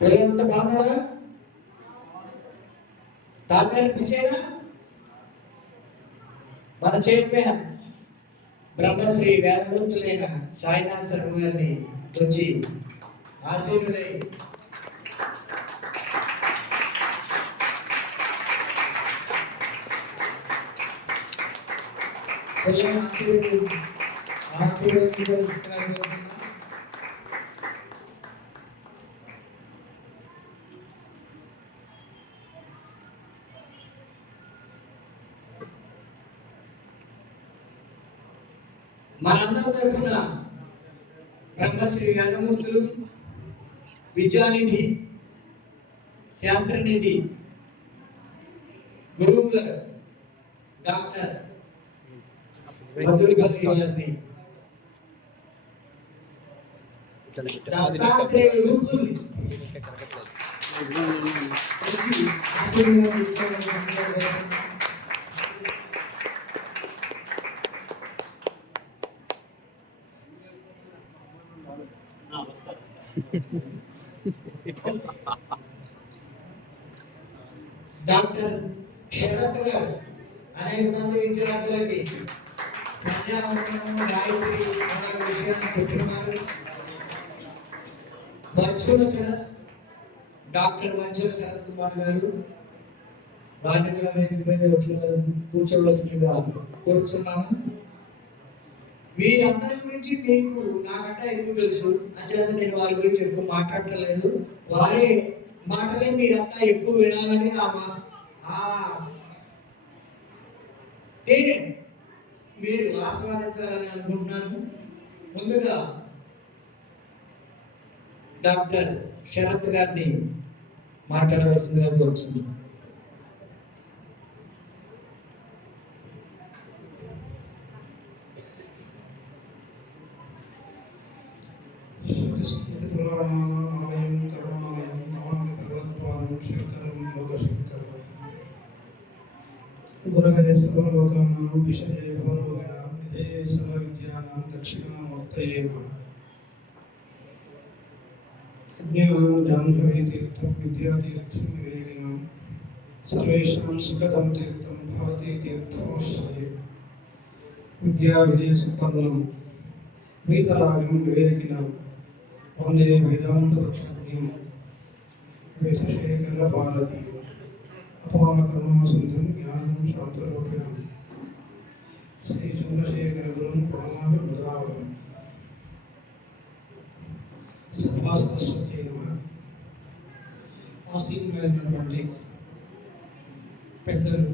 పిల్లలంతా బాగున్నారా? తాతగారు పిలిచేనా? మన చైర్మన్ బ్రహ్మశ్రీ వేదమూర్తులైన సాయినాథ్ శర్మ గారిని వచ్చి ఆశీర్వదై పిల్లలను ఆశీర్వదించవలసిందిగా మనందరి తరఫున బ్రహ్మశ్రీ వేదమూర్తులు, విద్యానిధి, శాస్త్రనిధి గురువు గారు డాక్టర్ మధురిపల్లి గారిని దత్తాత్రేయ రూపుల్ని డాక్టర్ శరత్ గారు అనేక మంది విద్యార్థులకి సంధ్యావందనము, గాయత్రి మొదలైన విషయాలను చెప్తున్నారు. మంచుల శరత్, డాక్టర్ మంచుల శరత్ కుమార్ గారు రాజకీయ వేదిక మీద కూర్చోవలసిందిగా కోరుచున్నాను. వీరందరి గురించి మీకు నాకంటే ఎక్కువ తెలుసు, అంచేత నేను వారి గురించి ఎక్కువ మాట్లాడలేదు. వారి మాటలే మీరంతా ఎక్కువ వినాలని మీరు ఆస్వాదించాలని అనుకుంటున్నాను. ముందుగా డాక్టర్ శరత్ గారిని మాట్లాడవలసిందిగా కోరుచున్నాను. గురవే సర్వలోకానాం విషయే భవరోగిణాం నిధయే సర్వవిద్యానాం దక్షిణామూర్తయే నమః. జ్ఞానం జాహ్నవీ తీర్థం విద్యాతీర్థం వివేకినాం సర్వేషాం సుఖదం తీర్థం భారతీ తీర్థమాశ్రయే. విద్యా వినయ సంపన్నం వీతరాగం వివేకినాం వందే వేదాంత తత్వజ్ఞం వేదశేఖర భారతి. అపార కరుణాసుందరం జ్ఞానం శాంతరూపిణం శ్రీ చంద్రశేఖర గురుం ప్రణమామి ముదావరం. సభా సరస్వతి నమః. ఆసీనులైనటువంటి పెద్దలు,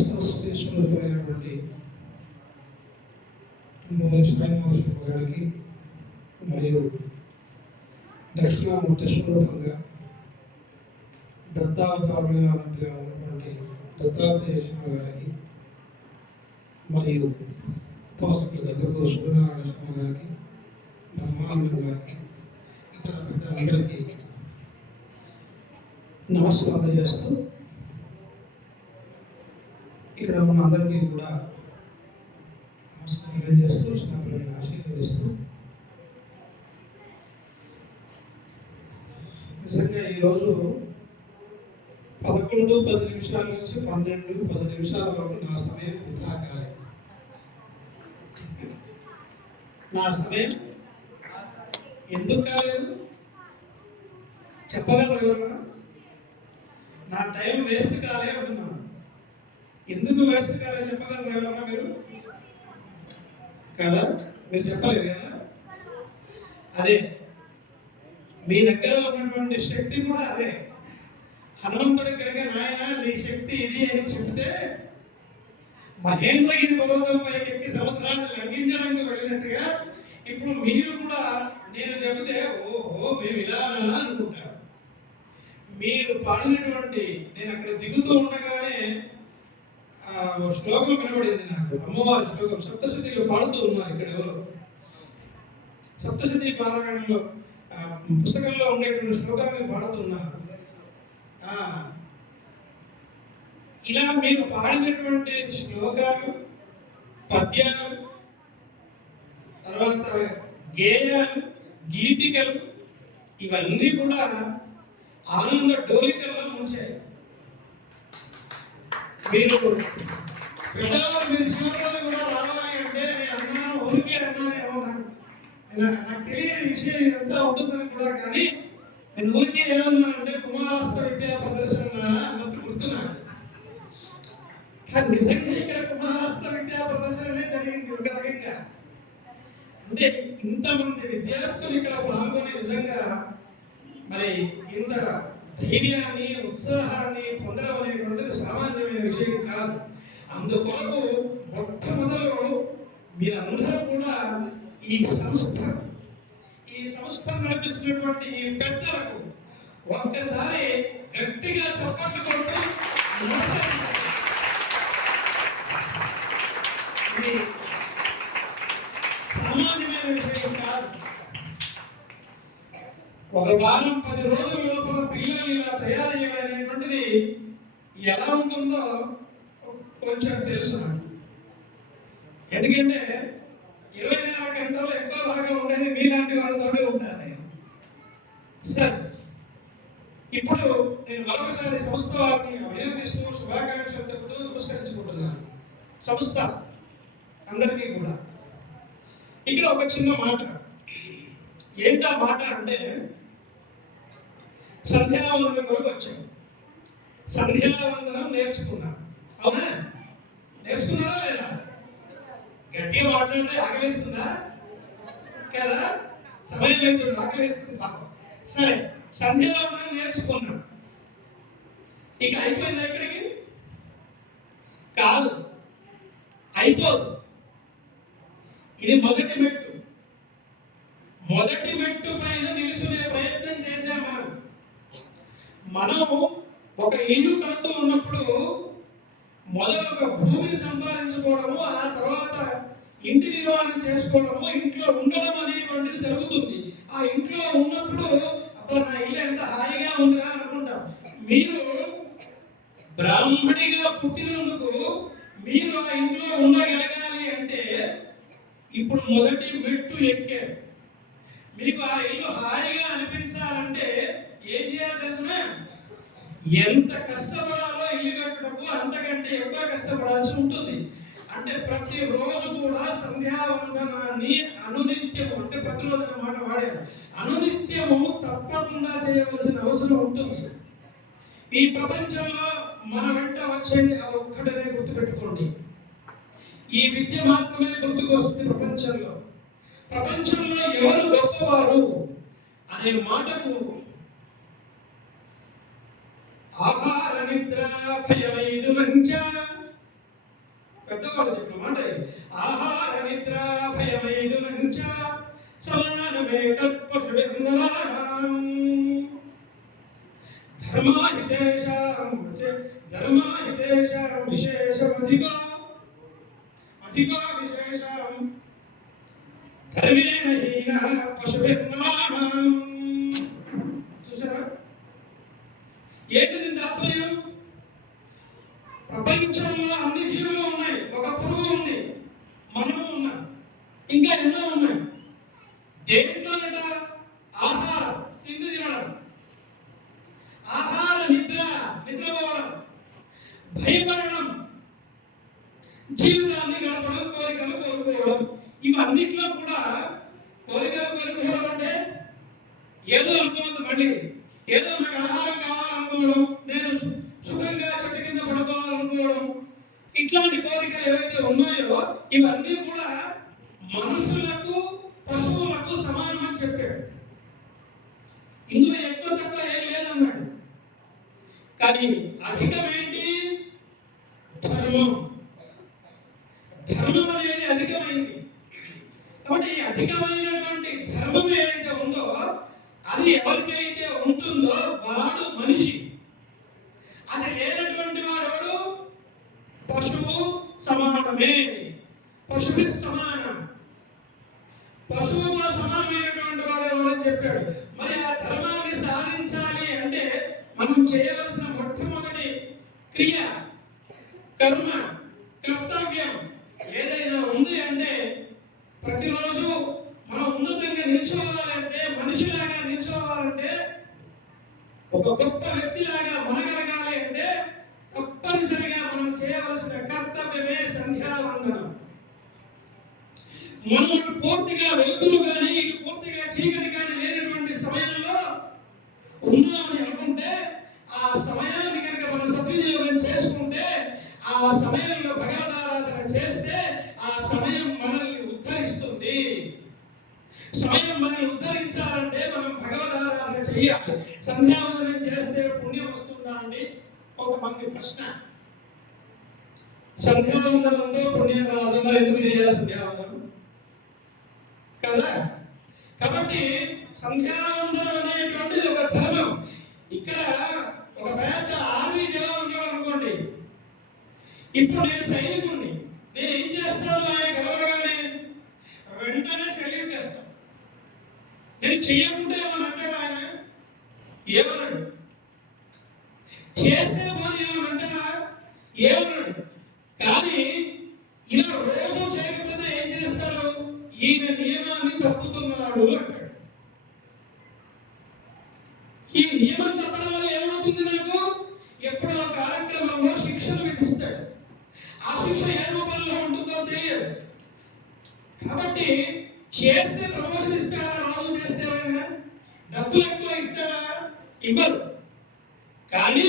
సరస్వతి స్వరూపమైనటువంటి సాయినాథ గారికి మరియు దక్షిణామూర్తి స్వరూపంగా దత్తావతారులుగా ఉన్నటువంటి దత్తాత్రేయ స్వామి గారికి మరియు ఉపాసకుల దగ్గరకు సూర్యనారాయణ స్వామి గారికి, బ్రహ్మానంద గారికి, ఇతర పెద్దలందరికీ నమస్కారం చేస్తూ ఇక్కడ ఉన్న అందరికీ కూడా నమస్కారం తెలియజేస్తూ చిన్నపిల్లల్ని ఆశీర్వదిస్తూ, నిజంగా ఈరోజు 11:10 నిమిషాల నుంచి 12:10 నిమిషాల వరకు నా సమయం వృధా కాలేదు. నా సమయం ఎందుకు కాలేదు చెప్పగలరు ఎవరన్నా? నా టైం వేస్ట్ కాలే అంటున్నాను. ఎందుకు వేస్ట్ కాలే చెప్పగలరు ఎవరన్నా? మీరు కదా, మీరు చెప్పలేరు కదా. అదే మీ దగ్గర ఉన్నటువంటి శక్తి కూడా అదే. హనుమంతుడి కనుక నాయన నీ శక్తి ఇది అని చెప్తే మహేంద్రగిరి పర్వతంపై ఎక్కి సముద్రాన్ని లంఘించడానికి వెళ్ళినట్టుగా ఇప్పుడు మీరు కూడా నేను చెబితే ఓహో మేము ఇలా అనుకుంటారు. మీరు పాడినటువంటి, నేను అక్కడ దిగుతూ ఉండగానే శ్లోకం వినబడింది నాకు, అమ్మవారి శ్లోకం. సప్తశతిలో పాడుతూ ఉన్నారు ఇక్కడ ఎవరు. సప్తశతి పారాయణంలో పుస్తకంలో ఉండేటువంటి శ్లోకాన్ని పాడుతున్నారు. ఇలా మీరు పాడినటువంటి శ్లోకాలు, పద్యాలు, తర్వాత గేయాలు, గీతికలు ఇవన్నీ కూడా ఆనంద డోలికల్లో ముంచాయి. మీరు పెద్దవారు మీరు చివరిలో కూడా రావాలి అంటే నేను అన్నాను, ఊరికే అన్నానేమో, నాకు తెలియని విషయం ఇదంతా ఉంటుందని కూడా, కానీ నేను ఊరికే ఏమన్నానంటే కుమారాస్త్ర విద్యా ప్రదర్శన అన్నట్టు గుర్తున్నాను. నిజంగా ఇక్కడ కుమారాస్త్ర విద్యా ప్రదర్శననే జరిగింది ఒక రకంగా. అంటే ఇంతమంది విద్యార్థులు ఇక్కడ పాల్గొని నిజంగా మరి ఇంత ధైర్యాన్ని, ఉత్సాహాన్ని పొందడం అనేటువంటిది సామాన్యమైన విషయం కాదు. అందుకొరకు మొట్టమొదలు మీరందరూ కూడా ఈ సంస్థను నడిపిస్తున్నటువంటి ఈ పెద్దలకు ఒక్కసారి గట్టిగా చప్పట్లు కొడుతూ నమస్కరించాలి. ఇది సామాన్యమైన విషయం కాదు. ఒక వారం 10 రోజుల లోపల పిల్లల్ని ఇలా తయారు చేయాలనేటువంటిది ఎలా ఉంటుందో కొంచెం తెలుసు నాకు. ఎందుకంటే 24 గంటలు ఎక్కువ బాగా ఉండేది మీలాంటి వాళ్ళతోనే ఉంటాను నేను. సరే, ఇప్పుడు నేను మరొకసారి సంస్థ వారిని అభినందిస్తూ శుభాకాంక్షలు చెబుతూ నమస్కరించుకుంటున్నాను. సంస్థ అందరికీ కూడా ఇక్కడ ఒక చిన్న మాట. ఏంటా మాట అంటే, సంధ్యావందనం కొరకు వచ్చాము. సంధ్యావందనం నేర్చుకున్నాం. అవునా? నేర్చుకున్నారా లేదా? గట్టిగా మాట్లాడితే ఆకలిస్తుందా కదా? సమయం లేదు, ఆకలిస్తుంది పాపం. సరే, సంధ్యావందనం నేర్చుకున్నాం. ఇక అయిపోయిందా? ఇక్కడికి కాదు, అయిపోదు. ఇది మొదటి మెట్టు. మొదటి మెట్టు పైన నిలుచునే ప్రయత్నం చేశాం మనం ఒక ఇల్లు కడుతూ ఉన్నప్పుడు మొదలు ఒక భూమిని సంపాదించుకోవడము, ఆ తర్వాత ఇంటి నిర్మాణం చేసుకోవడము, ఇంట్లో ఉండడం అనేటువంటిది జరుగుతుంది. ఆ ఇంట్లో ఉన్నప్పుడు అబ్బా నా ఇల్లు ఎంత హాయిగా ఉందిరా అనుకుంటాం. మీరు బ్రాహ్మణిగా పుట్టినందుకు మీరు ఆ ఇంట్లో ఉండగలగాలి అంటే ఇప్పుడు మొదటి మెట్టు ఎక్కారు. మీకు ఆ ఇల్లు హాయిగా అనిపించాలంటే ఏం చేయాలి తెలుసునా? ఎంత కష్టపడాలో ఇల్లు కట్టుటకు అంతకంటే ఎక్కువ కష్టపడాల్సి ఉంటుంది. అంటే ప్రతిరోజు కూడా సంధ్యావందనాన్ని అనునిత్యము, అంటే ప్రతిరోజు అన్నమాట వాడారు, అనునిత్యము తప్పకుండా చేయవలసిన అవసరం ఉంటుంది. ఈ ప్రపంచంలో మన వెంట వచ్చేది అది ఒక్కటనే గుర్తుపెట్టుకోండి. ఈ విద్య మాత్రమే గుర్తుకు వస్తుంది ప్రపంచంలో. ప్రపంచంలో ఎవరు గొప్పవారు అనే మాటకు ఆహార నిద్ర భయమైదునంచ, పెద్దవాళ్ళు చెప్పిన మాట. ఆహార నిద్ర భయమైదునంచ సమానమే తత్పశుభిర్నరాణాం ధర్మాహితేషాం విశేషమధికా విశేషం ధర్మేణ హీన పశుభిర్నరాణాం. చూసారా? ఏంటి దీని తాత్పర్యం? ప్రపంచంలో అన్ని జీవులు ఉన్నాయి, ఒక పురుగు ఉంది, మనము ఉన్నాం, ఇంకా ఎన్నో ఉన్నాయి. దేంట్లోనట? ఆహారం, తిండి తినడం, ఆహార నిద్రపోవడం, భయపడడం, జీవితాన్ని గడపడం, కోరికలు కోరుకోవడం. ఇవన్నిట్లో కూడా కోరికలు కోరుకోవడం అంటే ఏదో అనుకోవద్దు. మళ్ళీ ఏదో నాకు ఆహారం కావాలనుకోవడం, నేను సుఖంగా చెట్టు కింద పడుకోవాలనుకోవడం, ఇట్లాంటి కోరికలు ఏవైతే ఉన్నాయో ఇవన్నీ కూడా మనుషులకు, పశువులకు సమానం అని చెప్పాడు. ఇందులో ఎక్కువ తక్కువ ఏం లేదన్నాడు. కానీ అధికమేంటి? ధర్మం. ధర్మం అనేది అధికమైంది. కాబట్టి ఈ అధికమైనటువంటి ధర్మం ఏదైతే ఉందో అది ఎవరికైతే ఉంటుందో వాడు మనిషి. అది లేనటువంటి వాడు ఎవడు? పశువు సమానమే. పశువు సమానం, పశువుతో సమానమైనటువంటి వాడు ఎవడని చెప్పాడు. మరి ఆ ధర్మాన్ని సాధించాలి అంటే మనం చేయవలసిన మొట్టమొదటి క్రియ, కర్మ, కర్తవ్యం ఏదైనా ఉంది అంటే ప్రతిరోజు మనం ఉన్నత ఒక గొప్ప వ్యక్తిలాగా మనగలగాలి అంటే తప్పనిసరిగా మనం చేయవలసిన కర్తవ్యమే సంధ్యావందనం. మనం పూర్తిగా వెలుతురు కానీ పూర్తిగా చీకటి కానీ లేనటువంటి సమయంలో ఉన్నామని అనుకుంటే, ఆ సమయాన్ని కనుక మనం సద్వినియోగం చేసుకుంటే, ఆ సమయంలో భగవదారాధన చేస్తే ఆ సమయం మనల్ని ఉద్ధరిస్తుంది. సమయం మనల్ని ఉద్ధరించాలంటే మనం భగవదారాధన చెయ్యాలి. సంధ్యావందనం చేస్తే పుణ్యం వస్తుందా అండి? కొంతమంది ప్రశ్న. సంధ్యావందనంతో పుణ్యం రాదు, మరి ఎందుకు చేయాలి సంధ్యావందనం కదా? కాబట్టి సంధ్యావందనం అనేటువంటిది ఒక ధర్మం. ఇక్కడ ఒక పెద్ద ఆర్మీ జవాన్ ఉన్నాడు అనుకోండి. ఇప్పుడు నేను సైనికుడిని, నేను ఏం చేస్తాను? ఆయన కలవగానే వెంటనే సెల్యూట్ చేస్తాను. నేను చెయ్యకుంటే ఏమని అంటాడు ఆయన? ఏమన్నాడు? చేస్తే పోనీ ఏమని అంటారా? ఏమన్నాడు? కానీ ఇలా రోజు చేయకపోతే ఏం చేస్తారు? ఈయన నియమాన్ని తప్పుతున్నాడు అంటాడు. ఈ నియమం తప్పడం వల్ల ఏమవుతుంది? నాకు ఎప్పుడో కార్యక్రమంలో శిక్షను విధిస్తాడు. ఆ శిక్ష ఏ రూపంలో ఉంటుందో తెలియదు. కాబట్టి చేస్తే ప్రమోషన్ ఇస్తాడా? రోజు చేస్తే డబ్బులు ఎక్కువ ఇస్తాడా? ఇవ్వరు. కానీ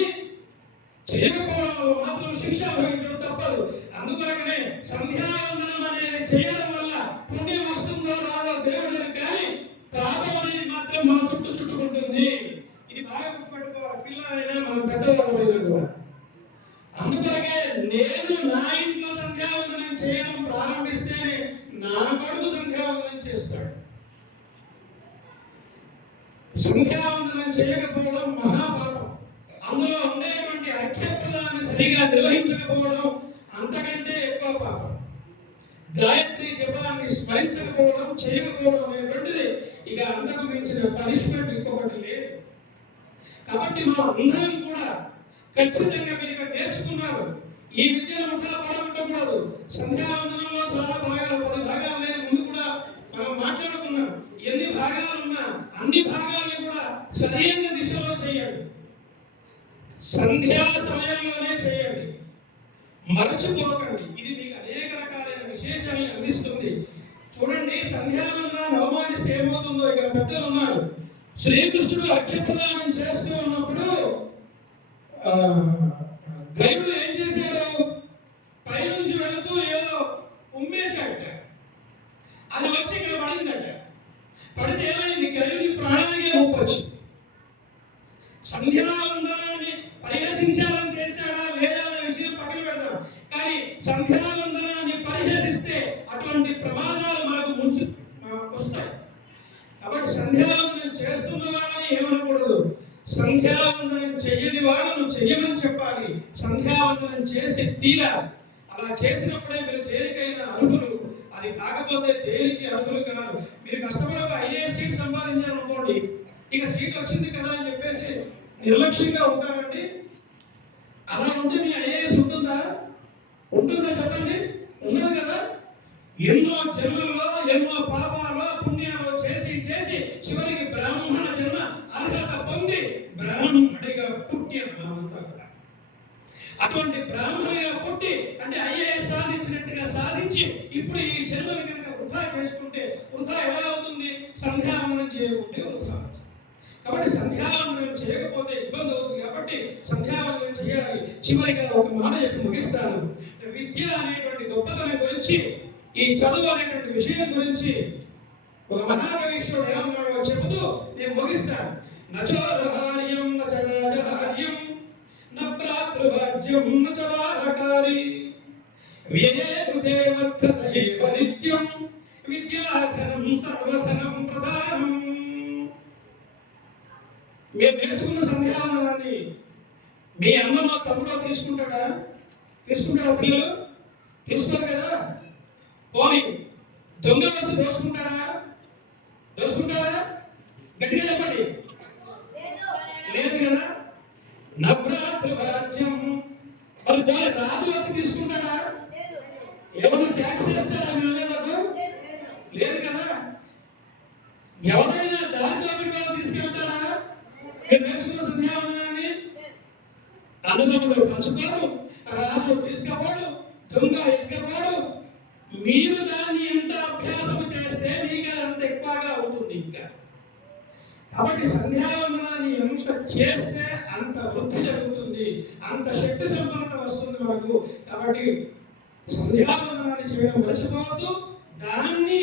చేయకపోవడం వల్ల మాత్రం శిక్ష వహించడం తప్పదు. అందుకొరకనే సంధ్యావందనం అనేది చేయడం వల్ల పుణ్యం వస్తుందో రాదో దేవుడు, కానీ పాపం అనేది మాత్రం మన చుట్టుకుంటుంది. ఇది బాగా గుర్తుపెట్టుకోవాలి, పిల్లలైనా మన పెద్దవాళ్ళైనా కూడా. అందుకొరకే నేను నా ఇంట్లో సంధ్యావందనం చేయడం ప్రారంభిస్తేనే నా కొడుకు సంధ్యావందనం చేస్తాడు. సంధ్యావందనం చేయకపోవడం మహాపాపం. అందులో ఉండేటువంటి అర్ఘ్యప్రదాన్ని సరిగా నిర్వహించకపోవడం అంతకంటే ఎక్కువ పాపం. గాయత్రి జపాన్ని స్మరించకపోవడం, చేయకపోవడం అనేటువంటిది ఇక అంతకు మించిన పనిష్మెంట్ ఇంకొకటి లేదు. కాబట్టి మనం అందరం కూడా ఖచ్చితంగా మీరు ఇక్కడ నేర్చుకున్నారు. ఈ విద్యను అంతా పడగొట్టకూడదు. సంధ్యావందనంలో చాలా భాగాలు, 10 భాగాలు నేను ముందు కూడా మనం మాట్లాడుకున్నాం. ఎన్ని భాగాలు ఉన్నా అన్ని భాగాల్ని కూడా సరైన దిశలో చేయండి. సంధ్యా సమయంలోనే చేయండి, మరచిపోకండి. ఇది మీకు అనేక రకాలైన విశేషాలను అందిస్తుంది. చూడండి, సంధ్యావందనాన్ని అవమానిస్తే ఏమవుతుందో ఇక్కడ పెద్దలు ఉన్నారు. శ్రీకృష్ణుడు అర్ఘ్యప్రదానం చేస్తూ ఉన్నప్పుడు గైడు ఏం చేశాడు? పైనుంచి వెళుతూ ఏదో ఉమ్మేశాడట. అది వచ్చి ఇక్కడ పడిందట. పడితే ఏమైంది? గైడు ప్రాణానికే ముప్పొచ్చు. సంధ్యావందనాన్ని పరిహసించాలని చేశాడా లేదా అనే విషయం పక్కన పెడదాం. కానీ సంధ్యావందనాన్ని పరిహసిస్తే అటువంటి ప్రమాదాలు మనకు వస్తాయి. కాబట్టి సంధ్యావందనం చేస్తున్న వాళ్ళని ఏమనకూడదు, సంధ్యావందనం చెయ్యని వాళ్ళను చెయ్యమని చెప్పాలి. సంధ్యావందనం చేసి తీరాలి. అలా చేసినప్పుడే మీరు దేనికైనా అర్హులు. అది కాకపోతే దేనికి అర్హులు కాదు. మీరు కష్టపడి ఒక ఐఏఎస్ సీట్ సంపాదించారనుకోండి, ఇక సీట్ వచ్చింది కదా అని చెప్పేసి నిర్లక్ష్యంగా ఉంటారండి. అలా ఉంటే మీ ఐఏఎస్ ఉంటుందా? ఉంటుందా చెప్పండి? ఉండదు కదా. ఎన్నో జన్మల్లో ఎన్నో పాపాలో పుణ్యాలో చేసి చేసి చివరికి బ్రాహ్మణ జన్మ అర్హత పొంది బ్రాహ్మణుడిగా పుట్టారు మనమంతా కూడా. అటువంటి బ్రాహ్మణుడిగా పుట్టి అంటే ఐఏఎస్ సాధించినట్టుగా సాధించి ఇప్పుడు ఈ జన్మని కనుక వృధా చేసుకుంటే వృధా ఎలా అవుతుంది? సంధ్యావందనం చేయకుంటే వృధా. కాబట్టి సంధ్యావందనం చేయకపోతే ఇబ్బంది అవుతుంది. కాబట్టి సంధ్యావందనం చేయాలి. చివరిగా ఒక మాట చెప్పి ముగిస్తాను. విద్య అనేటువంటి గొప్పతనం గురించి, ఈ చదువు అనేటువంటి విషయం గురించి ఒక మహాకవీశ్వరుడు ఏమన్నాడో చెబుతూ నేను ముగిస్తాను. నచోరహార్యం నచరాజహార్యం నప్రాతృభాజ్యం నచవారకారి వ్యయే కృతే వర్ధతే నిత్యం విద్యాధనం సర్వధనం ప్రధానం. మీరు నేర్చుకున్న సంధ్యావందనాన్ని మీ అన్నమో తమ్ముడో తీసుకుంటాడా? పిల్లలు తీసుకోరు కదా. పోనీ దొంగ వచ్చి దోసుకుంటారా? గట్టిగా చెప్పండి. లేదు కదా. నభ్రాతృభాజ్యం మరి పోనీ రాజు వచ్చి తీసుకుంటాడా? ఏమన్నా ట్యాక్స్ వేస్తారా వీళ్ళకు? లేదు కదా. ఎవరైనా దారి దోపిడి వాళ్ళు తీసుకెళ్తారా? మీరు నేర్చుకున్న సంధ్యావందనాన్ని అన్నదమ్ములు పంచుకోరు, రాజు తీసుకపోడు, దొంగ ఎత్తుకపోడు. మీరు దాన్ని ఎంత అభ్యాసం చేస్తే మీకు అంత ఎక్కువగా అవుతుంది. ఇంకా కాబట్టి సంధ్యావందనాన్ని ఎంత చేస్తే అంత వృద్ధి జరుగుతుంది, అంత శక్తి సంపన్నత వస్తుంది మనకు. కాబట్టి సంధ్యావందనాన్ని చేయడం మర్చిపోవద్దు. దాన్ని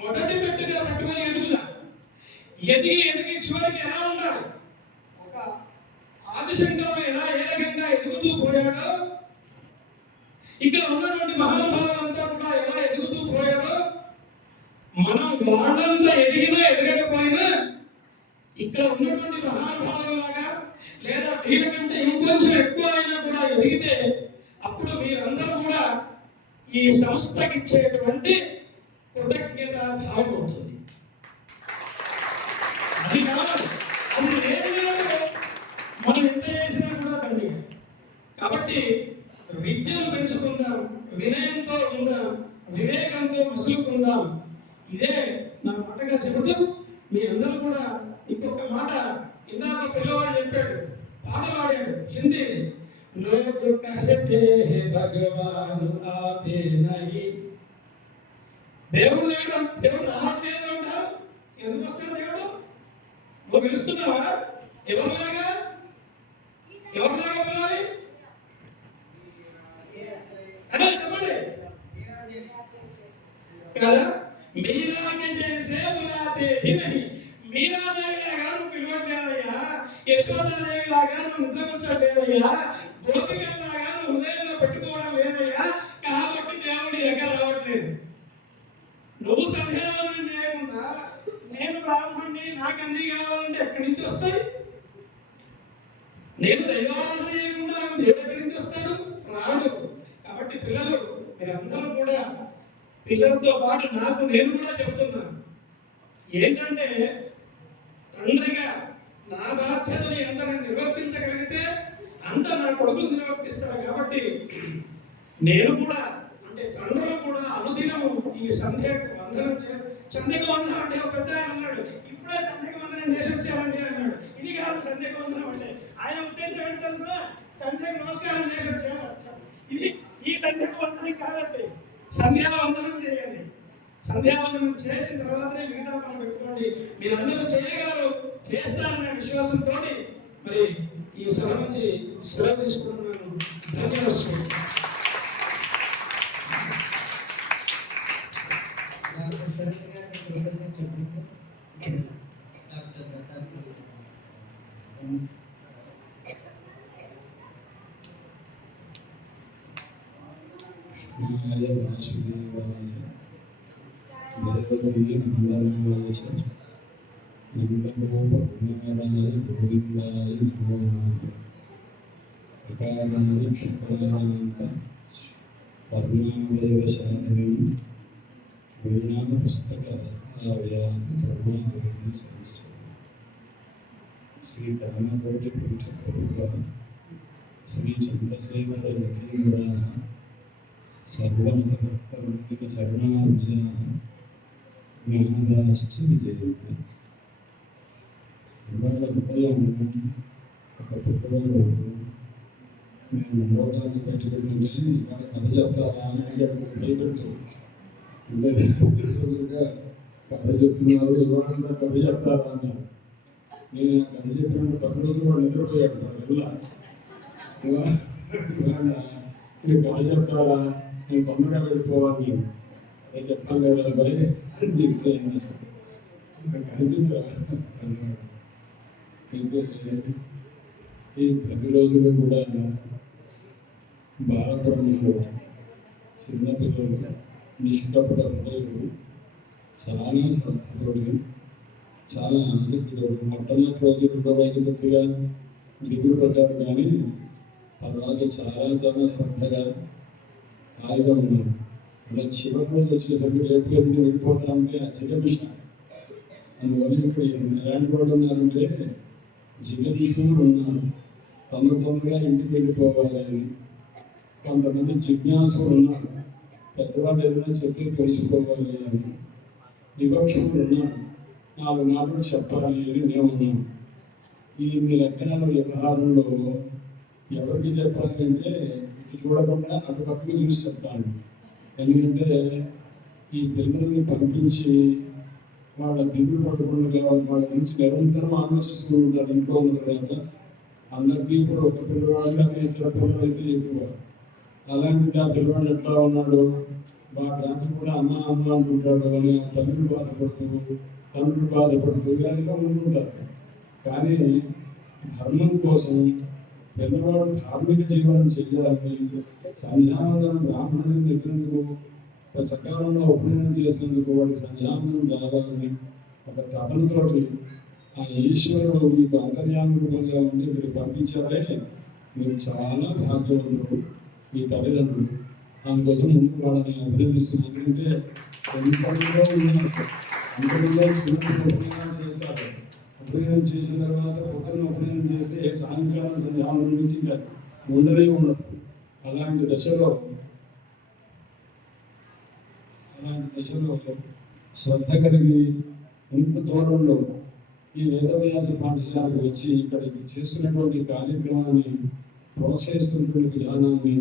మొదటి పెట్టుగా పట్టుకొని ఎదుగుదాం. ఎదిగి చివరికి ఎలా ఉండాలి? ఒక ఆదిశంకరుడు ఎలా ఏ రకంగా ఎదుగుతూ పోయాడో, ఇక్కడ ఉన్నటువంటి మహానుభావులంతా కూడా ఎలా ఎదుగుతూ పోయారో, మనం వాళ్ళంతా ఎదిగినా ఎదగకపోయినా ఇక్కడ ఉన్నటువంటి మహానుభావులాగా లేదా వీళ్ళకంటే ఇంకొంచెం ఎక్కువ అయినా కూడా ఎదిగితే అప్పుడు మీరందరూ కూడా ఈ సంస్థకి ఇచ్చేటువంటి కృతజ్ఞత భావం అవుతుంది. అది కావాలి. అది లేదు మనం ఎంత చేసినా కూడా తండ్రి. కాబట్టి విద్యను పెంచుకుందాం, వినయంతో ఉందాం, వివేకంతో మసులుకుందాం. ఇదే నా మాటగా చెబుతూ మీ అందరూ కూడా ఇంకొక మాట, ఇందాక పిల్లవాడు చెప్పాడు, పాట పాడాడు హిందీ. లోగ్ కహతే హై భగవాన్ ఆతే నహీ. దేవుడు లేడు, దేవుడు రావట్లేదు అంటారు. ఎందుకు వస్తాడు దేవుడు? నువ్వు పిలుస్తున్నావా? ఎవరిలాగా పిలాలి? అదే చెప్పండి కదా. మీరాగే చేసే బులాతే హీ నహీ. మీరాదేవి లాగా నువ్వు పిలవట్లేదయ్యా, యశోదాదేవి లాగా నువ్వు నిద్రపుచ్చట్లేదయ్యా, గోపికల్లాగా నువ్వు హృదయంలో పెట్టుకోవడం లేదయ్యా. కాబట్టి దేవుడి దగ్గర రావట్లేదు. నువ్వు సంధ్యావందనం చేయకుండా నేను బ్రాహ్మణ్ణి, నాకు అన్ని కావాలంటే ఎక్కడి నుంచి వస్తాయి? నేను దైవారాధన చేయకుండా నాకు దేవుడు ఎక్కడి నుంచి వస్తాడు? రాడు. కాబట్టి పిల్లలు మీరందరూ కూడా, పిల్లలతో పాటు నేను కూడా చెప్తున్నాను ఏంటంటే, తండ్రిగా నా బాధ్యతను ఎంత నిర్వర్తించగలిగితే అంత నా కొడుకులు నిర్వర్తిస్తారు. కాబట్టి నేను కూడా, అంటే తండ్రులు కూడా అనుదినము ఈ సంధ్యకు వందనం అంటే ఒక పెద్ద ఆయన అన్నాడు, ఇప్పుడే సంధ్యకు వందనం చేసి వచ్చారండి అన్నాడు. ఇది కాదు సంధ్యకు వందనం అంటే. ఆయన ఉద్దేశం ఏంటంటే సంధ్యకు నమస్కారం చేసి వచ్చారు. ఇది ఈ సంధ్యకు వందనం కాదండి, సంధ్యావందనం చేయండి. సంధ్యావందనం చేసిన తర్వాతనే మిగతా పనులు పెట్టుకోండి. మీరందరూ చేయగలరు, చేస్తారనే విశ్వాసంతో మరి ఈ సభ నుంచి సెలవు తీసుకుంటున్నాను. ధన్యవాదాలు. శ్రీ ధర్మకోటి శ్రీ చంద్రశేఖర సర్వమత చరణార్జన మహారాష్ట్ర విజయంతి. ఇవాళ ఉదయం ఒక పుట్టలో మేము ఉండవడానికి పెట్టుకుంటుంటే ఇవాళ కథ చెప్తారా అని అడిగాడు. భయపెడుతూ కథ చెప్తున్నారు, ఇవాళ కథ చెప్తారా అన్నారు. నేను కథ చెప్పినప్పుడు 10 రోజులు వాడు నిద్రపోయాడు. ఇవాళ నేను కథ చెప్తారా, నేను తొందరగా వెళ్ళిపోవాలి, నేను చెప్తాను కదా భయ కనిపించాలి. ఈ 10 రోజులు కూడా బాలపురంలో చిన్నపిల్లలు నిష్కపట హృదయులు చాలా శ్రద్ధతోటి, చాలా ఆసక్తితో మొట్టమొదటి రోజు కొద్దిగా దిగులు పడ్డారు, కానీ తర్వాత చాలా శ్రద్ధగా హాయిగా ఉన్నారు. అలా చివరి రోజు వచ్చేసరికి రేపు ఎప్పుడు వెళ్ళిపోతారంటే ఆ చిగమిషం. అందువల్ల ఇప్పుడు ఎలాంటి వాళ్ళు ఉన్నారంటే జిగదీశులు ఉన్నారు, తొందరగా ఇంటికి వెళ్ళిపోవాలి అని. కొంతమంది జిజ్ఞాసులు ఉన్నారు, పెద్దవాళ్ళు ఏదైనా చెప్పి తెలుసుకోవాలి అని. వివక్షులు ఉన్నారు, 4 మాటలు చెప్పాలి అని మేము ఉన్నాం. ఈ మీ లెక్కల వ్యవహారంలో ఎవరికి చెప్పాలంటే ఇటు చూడకుండా అటు పక్కకి చూసి చెప్తాను. ఎందుకంటే ఈ పిల్లల్ని పంపించి వాళ్ళ దిగులు పడకుండా వాళ్ళ గురించి నిరంతరం ఆలోచిస్తూ ఉంటారు. ఇంట్లో ఉన్న తర్వాత అందరికీ ఇప్పుడు ఒక పిల్లవాడు లేదా ఇద్దరు పిల్లలు అయితే ఎక్కువ. అలాంటిది ఆ పిల్లవాడు ఎట్లా ఉన్నాడు, వాడు రాత్రి కూడా అమ్మ అమ్మ అంటుంటాడు అని తల్లులు బాధపడుతూ తండ్రులు బాధపడుతూ ఇలాగా ఉంటుంటారు. కానీ ధర్మం కోసం పిల్లవాడు ధార్మిక జీవనం చెయ్యాలని సంధ్యావందనం బ్రాహ్మణుని నెట్టినందుకు సకాలంలో ఉపనయనం చేసినందుకు వాడి సంధ్యావందనం కావాలని ఒక తపనతోటి ఆ ఈశ్వరుడు మీకు అంతర్యామి రూపంగా ఉండి మీరు పంపించారే, మీరు చాలా భాగ్యవంతుడు మీ తల్లిదండ్రులు. దానికోసం ముందుకు వాళ్ళని అభినందిస్తున్నాను. ఎందుకంటే ఎంతలో ఉన్నారు, అంతలో ఉపనయనం చేస్తారు. ఉపనయనం చేసిన తర్వాత పొద్దున్న ఉపనయనం చేస్తే సాయంకాలం సంధ్యావందనం నుంచి ఇంకా ఉండనే ఉండదు. అలాంటి దశలో శ్రద్ధ కలిగి ఇంత దూరంలో ఈ వేదవ్యాస పాఠశాలకు వచ్చి ఇక్కడ చేస్తున్నటువంటి కార్యక్రమాన్ని ప్రోత్సహిస్తున్నటువంటి విధానాన్ని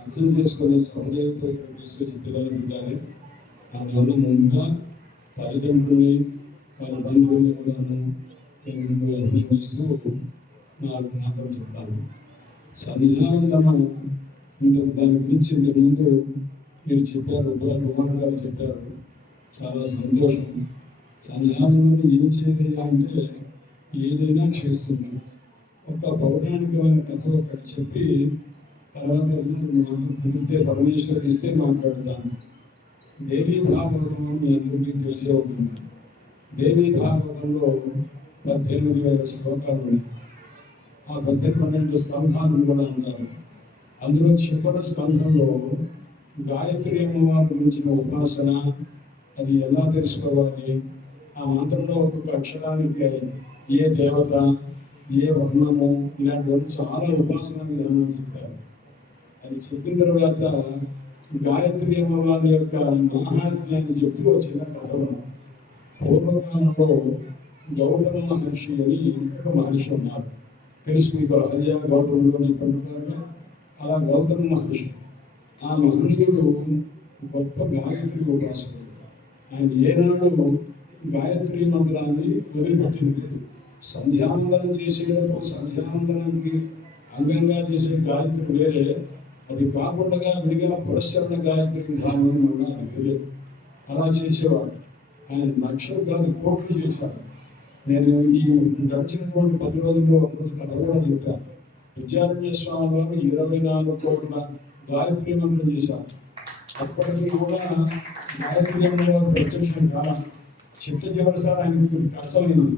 అర్థం చేసుకునే సౌలభ్యంతో ఇక్కడ తీసుకొచ్చి పిల్లలు ఉండాలి. దానివల్ల ముందుగా తల్లిదండ్రుల్ని వాళ్ళ బంధువుల్ని కూడా అభినందిస్తూ నాకు మాత్రం చెప్తాను. సంధ్యావందనం దాని గురించి ముందు మీరు చెప్పారు, కుమార్ గారు చెప్పారు, చాలా సంతోషం. సంధ్యావందనం ఏం చేయాలి అంటే ఏదైనా చేస్తుంది. ఒక పౌరాణికమైన కథ ఒకటి చెప్పి తర్వాత కుదిరితే పరమేశ్వరుడు ఇస్తే మాట్లాడతాను. దేవీ భాగవతం మీ అందరికీ తెలిసే ఉంటుంది. దేవీ భాగవతంలో 18,000 శ్లోకాలు ఉన్నాయి. ఆ 12 స్కంధాలను కూడా ఉన్నారు. అందులో చివరి స్కంధంలో గాయత్రి అమ్మవారి గురించిన ఉపాసన, అది ఎలా తెలుసుకోవాలి, ఆ మంత్రంలో ఒక్కొక్క అక్షరానికి ఏ దేవత, ఏ వర్ణము, ఇలాంటివన్నీ చాలా ఉపాసన విధానాలు చెప్పారు. అది చెప్పిన తర్వాత గాయత్రి అమ్మవారి యొక్క మహాత్మ్యాన్ని చెప్తూ వచ్చిన కథలు. పూర్వకాలంలో గౌతమ మహర్షి అని ఇంకొక మహర్షి ఉన్నారు. తెలుసు మీకు, హర్య గౌతములు అని చెప్పినట్టుగా. అలా గౌతమ మహర్షి, ఆ మహనీయుడు గొప్ప గాయత్రి ఉపాసకుడు. ఆయన ఏనాడు గాయత్రి మంత్రాన్ని వదిలిపెట్టింది లేదు. సంధ్యావందనం చేసేటప్పుడు సంధ్యావందనానికి అంగంగా చేసే గాయత్రి వేరే, అది కాకుండా విడిగా పురస్కరణ గాయత్రి విధానం మళ్ళీ వేరే. అలా చేసేవాడు. ఆయన లక్షలు కాదు కోట్లు చేశాడు. నేను ఈ గడిచినటువంటి 10 రోజుల్లో ఒకరోజు కథ కూడా చెప్పాను. విద్యారణ్య స్వామి వారు 24 కోట్ల గాయత్రి మంత్రం చేశారు. అప్పటికీ కూడా గాయత్రి అమ్మవారు ప్రత్యక్షం కాల. చివరిసారి ఆయనకి కష్టమైంది.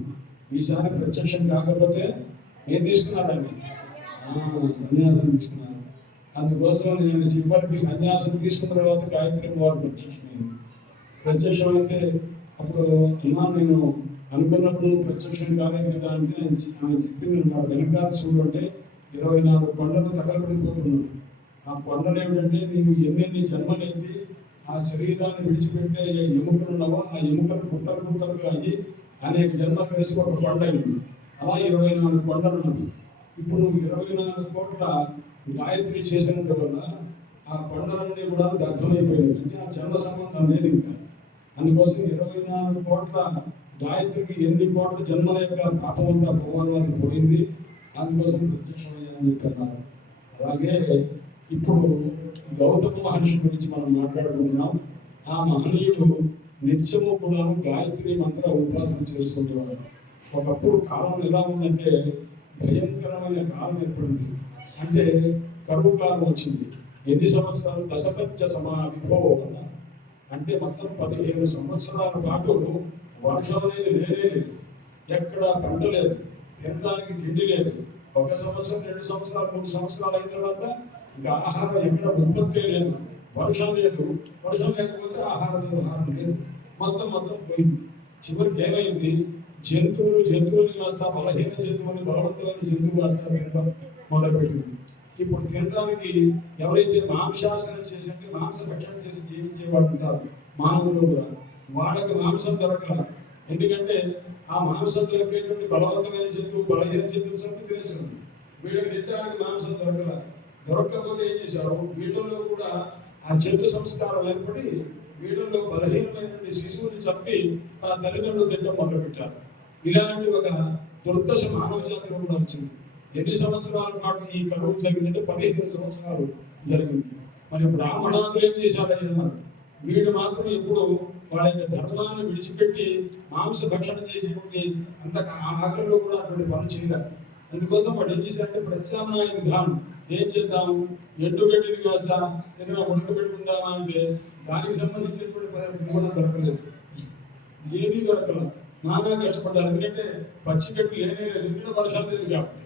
ఈసారి ప్రత్యక్షం కాకపోతే ఏం తీసుకున్నారు ఆయన? సన్యాసం తీసుకున్నారు. అందుకోసం నేను చివరికి సన్యాసం తీసుకున్న తర్వాత గాయత్రి అమ్మవారు ప్రత్యక్షమైంది. ప్రత్యక్షమైతే అప్పుడు అమ్మా నేను అనుకున్నప్పుడు ప్రత్యక్షం కాలేదు కదా అంటే ఆయన చెప్పింది అన్నమాట. వెనకాల చూడంటే 24 కొండలు తగలబడిపోతున్నాడు. ఆ కొండలు ఏమిటంటే నీవు ఎన్నెన్ని జన్మలైతే ఆ శరీరాన్ని విడిచిపెట్టే ఎముకలు ఉన్నావో ఆ ఎముకలు పుట్టలుగా అయ్యి అనేక జన్మలు కలిసి ఒక కొండ అయింది. అలా 24 కొండలు ఉన్నాయి. ఇప్పుడు నువ్వు 24 కోట్ల గాయత్రి చేసినందు వల్ల ఆ కొండలన్నీ కూడా దగ్ధమైపోయినాయి. అంటే ఆ జన్మ సంబంధం లేదు ఇంకా. అందుకోసం 24 కోట్ల గాయత్రికి ఎన్ని కోట్ల జన్మల యొక్క పాపం అంతా భగవాన్ పోయింది. అందుకోసం ప్రత్యక్షమయ్యాలని చెప్పారు. అలాగే ఇప్పుడు గౌతమ మహర్షి గురించి మనం మాట్లాడుకుంటున్నాం. ఆ మహనీయుడు నిత్యము కూడా గాయత్రి మంత్ర ఉపాసన చేసుకుంటున్నాడు. ఒకప్పుడు కాలం ఎలా ఉందంటే భయంకరమైన కాలం ఏర్పడింది. అంటే కరువు కాలం వచ్చింది. ఎన్ని సంవత్సరాలు? దశపంచ సమావిభో అన్నారు. అంటే మొత్తం 15 సంవత్సరాల పాటు వర్షం అనేది లేదు. ఎక్కడ పంట లేదు, తినడానికి తిండి లేదు. 1 సంవత్సరం, 2 సంవత్సరాలు, 3 సంవత్సరాలు అయిన తర్వాత ఇంకా ఆహారం ఎక్కడ ఉత్పత్తి లేదు. వర్షం లేదు. వర్షం లేకపోతే ఆహారం లేదు. మొత్తం పోయింది. చివరికి ఏమైంది? జంతువులు కాస్త బలహీన జంతువులు బలవంతులైన జంతువులు కాస్త తినడం మొదలుపెట్టింది. ఇప్పుడు తినడానికి ఎవరైతే మాంసాసనం చేసి మాంస భక్షణ చేసి జీవించేవాడు ఉంటారు మానవులు కూడా, వాళ్ళకి మాంసం దొరకల. ఎందుకంటే ఆ మాంసం దొరికేటువంటి బలవంతమైన జంతువు బలహీన జంతువు సంగతి తెలుస్తుంది. వీళ్ళకి తిట్టడానికి మాంసం దొరకకపోతే ఏం చేశారు, వీళ్ళలో కూడా ఆ జంతు సంస్కారం ఏర్పడి వీళ్ళలో బలహీనమైనటువంటి శిశువుని చంపి ఆ తల్లిదండ్రులు తిట్టడం మొదలుపెట్టారు. ఇలాంటి ఒక దుర్దశ మానవ జాతిలో కూడా వచ్చింది. ఎన్ని సంవత్సరాల పాటు ఈ కరువు జరిగిందంటే 15 సంవత్సరాలు జరిగింది. మరి బ్రాహ్మణాదులు ఏం చేశారు అన్నారు, వీళ్ళు మాత్రం ఎప్పుడు వాళ్ళ యొక్క ధర్మాన్ని విడిచిపెట్టి మాంస భక్షణ చేసేటువంటి అంత ఆఖరిలో కూడా అటువంటి పనులు చేయాలి. అందుకోసం వాడు ఏం చేశారంటే ప్రత్యామ్నాయ విధానం ఏం చేద్దాము, ఎండుగడ్డిని కాస్త ఏదైనా ఉడకబెట్టుకుందామా అంటే దానికి సంబంధించినటువంటి పదార్థం కూడా దొరకలేదు, ఏమీ దొరకలేదు. నానా కష్టపడ్డారు. ఎందుకంటే పచ్చిగడ్డి లేనే లేదు, వర్షాలు లేదు కాబట్టి.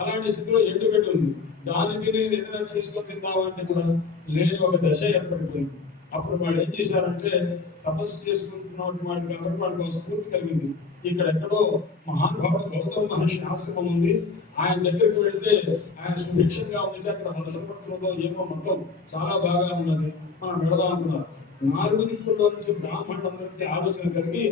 అలాంటి స్థితిలో ఎండుగడ్డి ఉంది, దాని తిని ఏదైనా చేసుకొని తిందామంటే కూడా లేని ఒక దశ ఏర్పడిపోయింది. అప్పుడు వాళ్ళు ఏం చేశారంటే తపస్సు చేసుకుంటున్నటువంటి వాడికి అందరూ వాళ్ళకి స్ఫూర్తి కలిగింది. ఇక్కడ ఎక్కడో మహానుభావుడు గౌతమ మహర్షి ఆశ్రమం ఉంది, ఆయన దగ్గరికి వెళితే ఆయన సుభిక్షంగా ఉంటే అక్కడ మదనపట్నంలో ఏమో మొత్తం చాలా బాగా ఉన్నది, మనం వెళదాం అనుకున్నారు. 4 దిక్కుల్లో నుంచి బ్రాహ్మణులందరికీ ఆలోచన కలిగి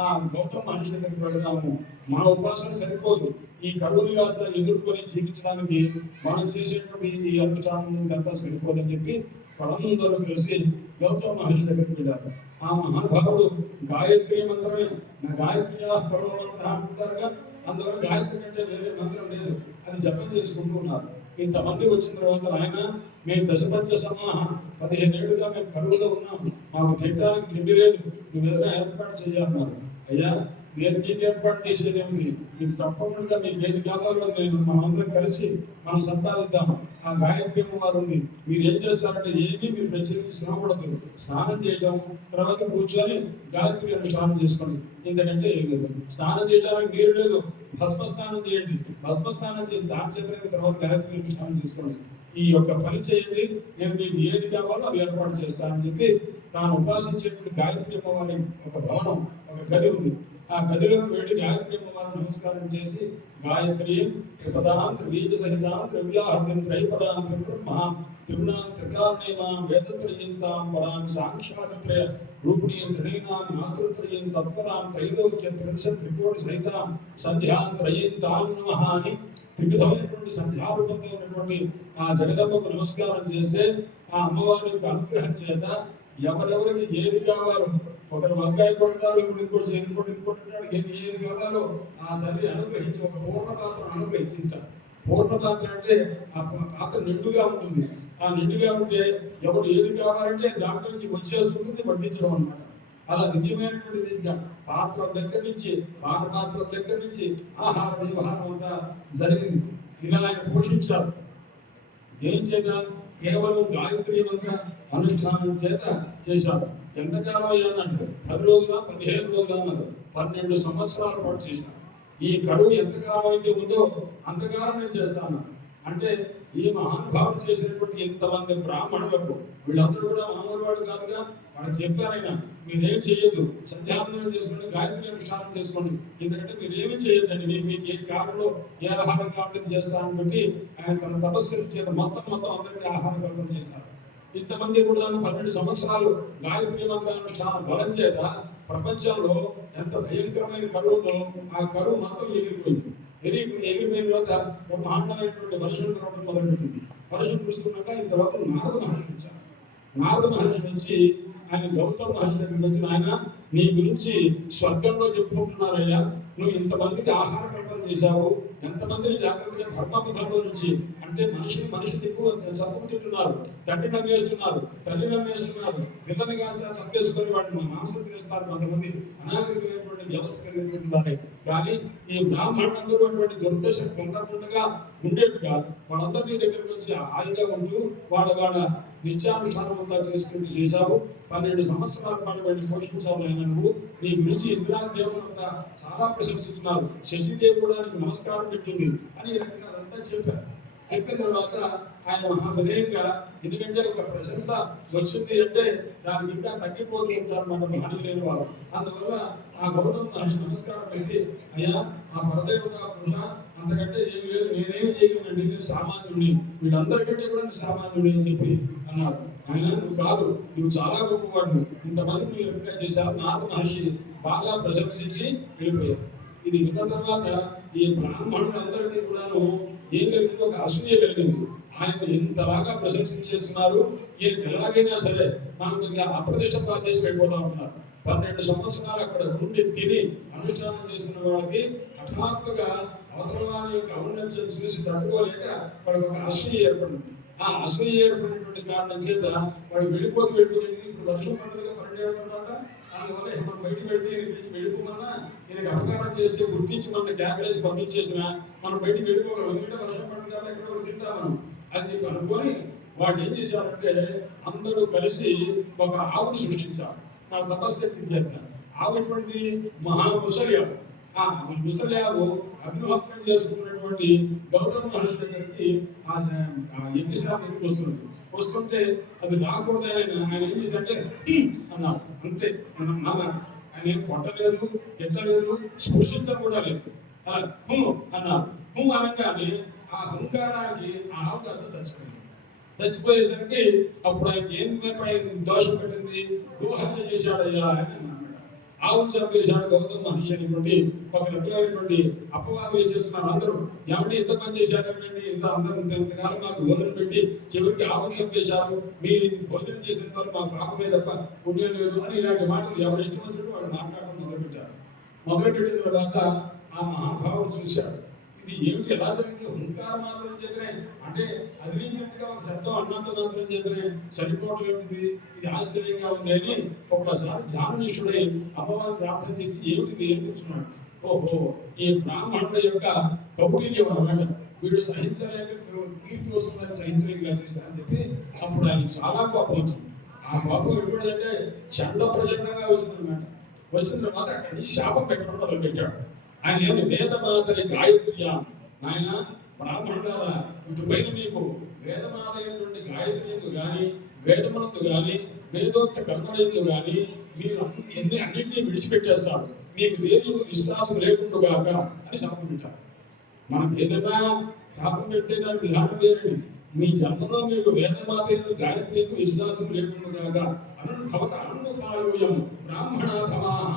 ఆ గౌతమ మహర్షి దగ్గరికి వెళదాము, మన ఉపాసన సరిపోదు, ఈ కరువుని కాస్త ఎదుర్కొని జీవించడానికి మనం చేసేటువంటి ఈ అనుష్ఠానం ఇదంతా సరిపోదని చెప్పి వాళ్ళందరూ కలిసి గౌతమ మహర్షి దగ్గరికి వెళ్ళారు. ఆ మహానుభావుడు గాయత్రి మంత్రమే, నా గాయత్రి అంటారుగా, అందువల్ల గాయత్రి కంటే వేరే మంత్రం లేదు, అది జపం చేసుకుంటూ ఉన్నారు. ఇంతమంది వచ్చిన తర్వాత ఆయన మేము దశపంచ సమాహ 15 ఏళ్ళుగా మేము కరువులో ఉన్నాం, మాకు తినడానికి తిండి లేదు, నువ్వు ఏదైనా ఏర్పాటు చేయాలన్నారు. అయ్యా నేను మీకు ఏర్పాటు చేసేది ఏమిటి, మీకు తప్పకుండా మీకు ఏది కావాలో నేను మనందరం కలిసి మనం సంపాదిద్దాం. ఆ గాయత్రి వారు ఉంది, మీరు ఏం చేస్తారంటే ఏమీ మీరు ప్రత్యేకించి శ్రమపడదు, స్నానం చేయటం తర్వాత కూర్చొని గాయత్రి అనుష్ఠానం చేసుకోండి, ఎందుకంటే ఏం లేదు. స్నానం చేయడానికి నీరు లేదు, భస్మస్నానం చేయండి, భస్మస్నానం చేసి దాని చేత తర్వాత గాయత్రి అనుష్ఠానం చేసుకోండి, ఈ యొక్క పని చేయండి, నేను మీకు ఏది కావాలో అది ఏర్పాటు చేస్తానని చెప్పి తాను ఉపాసించేటువంటి గాయత్రి అమ్మవారి ఒక భవనం, ఒక గది ఉంది. ఆ గదిలోకి వెళ్ళి గాయత్రి అమ్మవారిని నమస్కారం చేసి గాయత్రి త్రిపదాం త్రిబీజ సహితాం త్రివ్యాహృతం త్రైపదాం త్రిబ్రహ్మాం త్రిగుణాం త్రికారణేమాం వేదత్రయంతాం పరాం సాంఖ్యాత్రయ రూపిణీం త్రిణీనాం మాతృత్రయం తత్పరాం త్రైలోక్య త్రిదశ త్రికోటి సహితాం సంధ్యాం త్రయంతాం నమః అని వివిధమైనటువంటి సంధ్యారూపంతో ఉన్నటువంటి ఆ జగదమ్మకు నమస్కారం చేస్తే ఆ అమ్మవారి యొక్క అనుగ్రహం చేత ఎవరెవరికి ఏది కావాలో, ఒకరు వంకాయ కొట్టారు, ఇంకోటి ఏది కావాలో ఆ తల్లి అనుగ్రహించి ఒక పూర్ణ పాత్రను అనుగ్రహించింటారు. పూర్ణ పాత్ర అంటే ఆ పాత్ర నిండుగా ఉంటుంది, ఆ నిండుగా ఉంటే ఎవరు ఏది కావాలంటే దాంట్లో నుంచి వచ్చేస్తుంది వడ్డించడం అన్నమాట. అలా దివ్యమైనటువంటి రీతిగా పాత్ర దగ్గర నుంచి పాత్ర దగ్గర నుంచి ఆహార వ్యవహారం అంతా జరిగింది. ఇలా ఆయన పోషించారు. ఏం చేద్దాం, కేవలం గాయత్రి మంత్ర అనుష్ఠానం చేత చేశారు. ఎంతకాలం అయ్యానంటే 10 రోజుల 15 రోజులు అన్నారు, 12 సంవత్సరాల పాటు చేశాను. ఈ కరువు ఎంతకాలం అయితే ఉందో అంతకాలం నేను చేస్తాను. అంటే ఈ మహానుభావులు చేసినటువంటి ఇంతమంది బ్రాహ్మణులకు వీళ్ళందరూ కూడా మామూలు వాడు కాదుగా, వాళ్ళకి చెప్పారైనా మీరేం చేయొద్దు, సంధ్యావందనం చేసుకోండి, గాయత్రి అనుష్ఠానం చేసుకోండి, ఎందుకంటే మీరేమీ చేయొద్దండి, మీకు ఏ కాలంలో ఏ ఆహారం కావాలని చేస్తారని బట్టి ఆయన తన తపస్సుల చేత మొత్తం అందరికీ ఆహార కల్పన చేశారు. ఇంతమంది కూడా 12 సంవత్సరాలు గాయత్రి మంత్రానుష్ఠానం బలం చేత ప్రపంచంలో ఎంత భయంకరమైన కరువులో ఆ కరువు మొత్తం ఎగిరిపోయింది. ఎగిరిపోయిన తర్వాత బ్రహ్మాండమైనటువంటి మనుషులు రావడం మొదలుపెట్టింది. మనుషులు చూసుకున్నాక ఇంతవరకు నారద మహర్షి వచ్చారు. నారద మహర్షి వచ్చి ఆయన గౌతమ మహర్షి దగ్గరికి వచ్చి, ఆయన నీ గురించి స్వర్గంలో చెప్పుకుంటున్నారయ్యా, నువ్వు ఇంతమందికి ఆహార కల్పన చేశావు, ఎంతమందిని జాగ్రత్తగా ధర్మపథంలో నుంచి, అంటే మనుషులు ఎక్కువ చంపుకుంటున్నారు, తల్లి నమ్మేస్తున్నారు, పిల్లల్ని కాస్త చంపేసుకొని వాటిని మాంసం తినేస్తారు, కొంతమంది అనాగరికమైనటువంటి వ్యవస్థ కలిగినటువంటి. కానీ ఈ బ్రాహ్మణులందరూ అటువంటి దుర్దశ కొంతగా ఉండేట్టుగా వాళ్ళందరూ నీ దగ్గరికి వచ్చి హాయిగా ఉంటూ వాళ్ళ నిత్యానుష్ఠానం అంతా చేసుకుంటూ చేశావు. 12 సంవత్సరాల పాటు వాడిని పోషించావు ఆయన, నువ్వు నీ గురించి ఇంద్రాదేవులంతా చాలా ప్రశంసిస్తున్నారు, శశిదేవి కూడా నీకు నమస్కారం పెట్టింది అని అదంతా చెప్పారు. చెప్పిన తర్వాత ఆయన మహావినయంగా, ఎందుకంటే ఒక ప్రశంస వచ్చింది అంటే దానికి ఇంకా తగ్గిపోతూ ఉంటారు మన మహనీయులైన వారు. అందువల్ల ఆ గౌతమ మహర్షి నమస్కారం పెట్టి, అయ్యా ఆ పరదేవత కూడా అంతకంటే ఏం లేదు, నేనేం చేయగలండి, నేను సామాన్యుడిని, వీళ్ళందరికంటే కూడా నేను సామాన్యుడి అని చెప్పి అన్నారు. ఆయన నువ్వు కాదు, నువ్వు చాలా గొప్పవాడు, ఇంతమంది నువ్వు ఎప్పుడైనా చేశావు. నారద మహర్షి బాగా ప్రశంసించి వెళ్ళిపోయారు. ఇది విన్న తర్వాత ఈ బ్రాహ్మణులందరికీ కూడాను ఏం కలిగింది, ఒక అసూయ కలిగింది. ఆయన ఇంతలాగా ప్రశంసించేస్తున్నారు, ఈయనకి ఎలాగైనా సరే మనం ఇంకా అప్రతిష్ట పాలు చేసి వెళ్ళిపోతా ఉంటున్నారు. 12 సంవత్సరాలు అక్కడ ఉండి తిని అనుష్ఠానం చేస్తున్న వాళ్ళకి హఠాత్తుగా అవతల వారి యొక్క ఔన్నత్యం చూసి తట్టుకోలేక వాడికి ఒక అసూయ ఏర్పడింది. ఆ అసూయ ఏర్పడినటువంటి కారణం చేత వాడు వెళ్ళిపోతూ ఇప్పుడు వర్షం పడుతుందిగా 12 తర్వాత అందువల్ల మనం బయటకు వెళ్తే వెళ్ళిపోమన్నా ఈయనకి అపకారం చేస్తే గుర్తించి మన క్యాకరేసి పంపించేసిన మనం బయటికి వెళ్ళిపోగలం. ఎందుకంటే వర్షం పడుతుంది కాబట్టి ఎక్కడ తింటాం మనం అని చెప్పి అనుకొని వాడు ఏం చేశారంటే అందరూ కలిసి ఒక ఆవును సృష్టించారు. నా తపశక్తి చేస్తారు. ఆవు ఎటువంటిది, మహా ముసలియావు. ఆ ముసలియావు అగ్నిహోత్రం చేసుకున్నటువంటి గౌతమ మహర్షి దగ్గరికి ఆ యజ్ఞశాలకు వస్తుంటే అది రాకుండా ఆయన ఏం చేశారంటే అన్నారు. అంతే అన్నారు. ఆయన ఏం కొట్టలేదు, ఎట్టలేదు, స్పృశించడం కూడా లేదు. అలా అన్నారు. అనగానే ఆ హుంకారానికి ఆ ఆవు కాస్త చచ్చిపోయేసరికి అప్పుడు ఆయన ఏం దోషం పెట్టింది, గోహత్య చేశాడయ్యా అని అన్నాడు. ఆవును చంపేశాడు గౌతమ మహర్షి అనేటువంటి ఒక రకమైనటువంటి అపవాదం వేసేస్తున్నారు అందరూ. ఏమంటే ఇంత పని చేశారేంటి, ఇంతకాలం మాకు భోజనం పెట్టి చివరికి ఆవును చంపేశారు, మీ భోజనం చేసిన వాళ్ళు మాకు పాపమే తప్ప పుణ్యం లేదు అని ఇలాంటి మాటలు ఎవరు ఇష్టం వచ్చినట్టు వాళ్ళు మాట్లాడడం మొదలుపెట్టారు. మొదలుపెట్టిన తర్వాత ఆ మహాభావుడు చూశాడు, ఇది ఏమిటి ఎలా జరిగింది, హుంకార మాత్రం చేతనే అంటే అదిరించినట్టుగా ఒక శబ్దం అన్నంత మాత్రం చేతనే చనిపోవడం ఏమిటి, ఇది ఆశ్చర్యంగా ఉంది అని ఒక్కసారి ధ్యాననిష్ఠుడై అమ్మవారిని ప్రార్థన చేసి ఏమిటిది ఏం కూర్చున్నాడు. ఓహో, ఈ బ్రాహ్మణుల యొక్క కౌటిల్యం అన్నమాట, వీడు సహించలేక కీర్తి వస్తుందని సహించలేక చేశారని చెప్పి అప్పుడు ఆయనకి చాలా కోపం వచ్చింది. ఆ కోపం ఎప్పుడంటే చండ ప్రచండంగా వచ్చిందన్నమాట. వచ్చిన తర్వాత అక్కడి నుంచి శాపం పెట్టడం మొదలు పెట్టాడు. ఆయన ఏమి వేదమాతని గాయత్రియా, ఆయన బ్రాహ్మణులారా ఇటుపైన మీకు వేదమాత అయినటువంటి గాయత్రియందు కానీ వేదమునందు కానీ వేదోక్త కర్మలందు కానీ మీరు అన్నింటినీ విడిచిపెట్టేస్తారు, మీకు దేని విశ్వాసం లేకుండాగాక అని శాపం పెట్టారు. మనకు ఏదైనా శాపం పెడితే దాని విధానం లేదండి. మీ జన్మలో మీకు వేదమాత గాయత్రికి విశ్వాసం లేకుండాగాక భవత అన్ముఖాయోయం బ్రాహ్మణాధమాః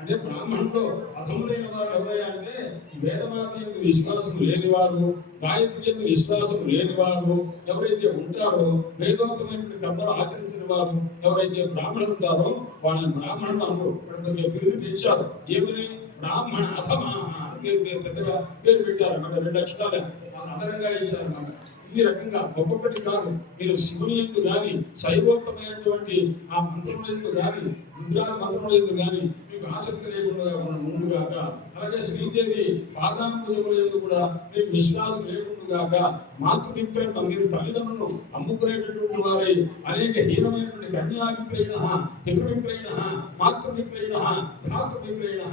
అంటే బ్రాహ్మణులు అధములైన వారు ఎవరయ్యా అంటే వేదమాత యొక్క విశ్వాసం లేనివారు, గాయత్రి యొక్క విశ్వాసం లేనివారు ఎవరైతే ఉంటారో, వేదోక్తమైనటువంటి కర్మలు ఆచరించిన వారు ఎవరైతే బ్రాహ్మణులు ఉంటారో వాళ్ళని బ్రాహ్మణులు అందరూ పేరు తెచ్చారు. ఏమని, బ్రాహ్మణ అధమాః అని పెద్దగా పేరు పెట్టారు అన్నమాట. 2 అక్షరాలు అదనంగా ఇచ్చారన్నమాట. ఈ రకంగా ఒక్కొక్కటి కాదు, మీరు శివుని ఎందు కానీ శైవోక్తమైనటువంటి ఆ మంత్రముల ఎందు కానీ రుద్రాల మంత్రముల ఎందు కానీ మీకు ఆసక్తి లేకుండా ముందుగాక, అలాగే శ్రీదేవి పాదాంబుజముల ఎందు కూడా మీకు విశ్వాసం లేకుండాగాక, మాతృవిక్రమ మీరు తల్లిదండ్రులను అమ్ముకునేటటువంటి వారై అనేక హీనమైనటువంటి కన్యా విక్రయణ, పితృ విక్రయణ, మాతృ విక్రయణ, భ్రాతృ విక్రయణ,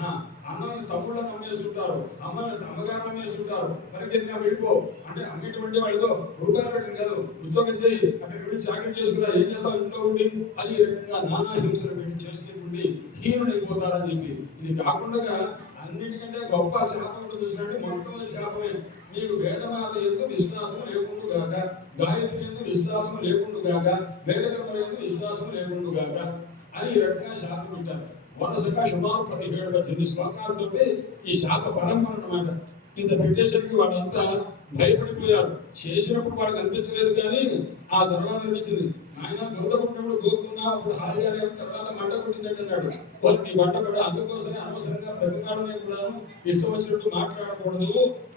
అన్నని తమ్ముళ్ళని అమ్మేస్తుంటారు, అమ్మని అమ్మగారిని అమ్మేస్తుంటారు. పరిచయంగా వెళ్ళిపో అంటే అమ్మేటువంటి వాళ్ళతో రూపాయలు పెట్టింది కాదు, ఉద్యోగం చేయి, అక్కడికి వెళ్ళి చాకరీ చేసుకున్నా, ఏం చేస్తావు ఇంట్లో ఉండి అది ఈ రకంగా నానా హింసలు పెట్టి చేసుకుంటుండి హీనుడైపోతారని చెప్పి. ఇది కాకుండా అన్నిటికంటే గొప్ప శాపం చూసినట్టు మొట్టమొదటి శాపమే, నీకు వేదమాత ఎందు విశ్వాసం లేకుండాగాక, గాయత్రి ఎందు విశ్వాసం లేకుండాగాక, వేదకర్మ ఎందు విశ్వాసం లేకుండాగాక అని ఈ రకంగా శాపం పెట్టారు. వరుసగా సుమారు 17-18 శ్లోకాలతో ఈ శాప పరంపర అన్నమాట. ఇంత పెట్టేసరికి వాళ్ళంతా భయపడిపోయారు. చేసినప్పుడు వాళ్ళకి అనిపించలేదు కానీ ఆ తర్వాత అనిపించింది, ఆయన దొరకకున్నప్పుడు దూకున్నా అప్పుడు హాయిగా తర్వాత మంట కొట్టిందంటే అన్నాడు. వాళ్ళకి మంట కూడా అందుకోసమే అనవసరంగా ప్రతిమానమే కూడా ఇష్టం వచ్చినట్టు మాట్లాడకూడదు,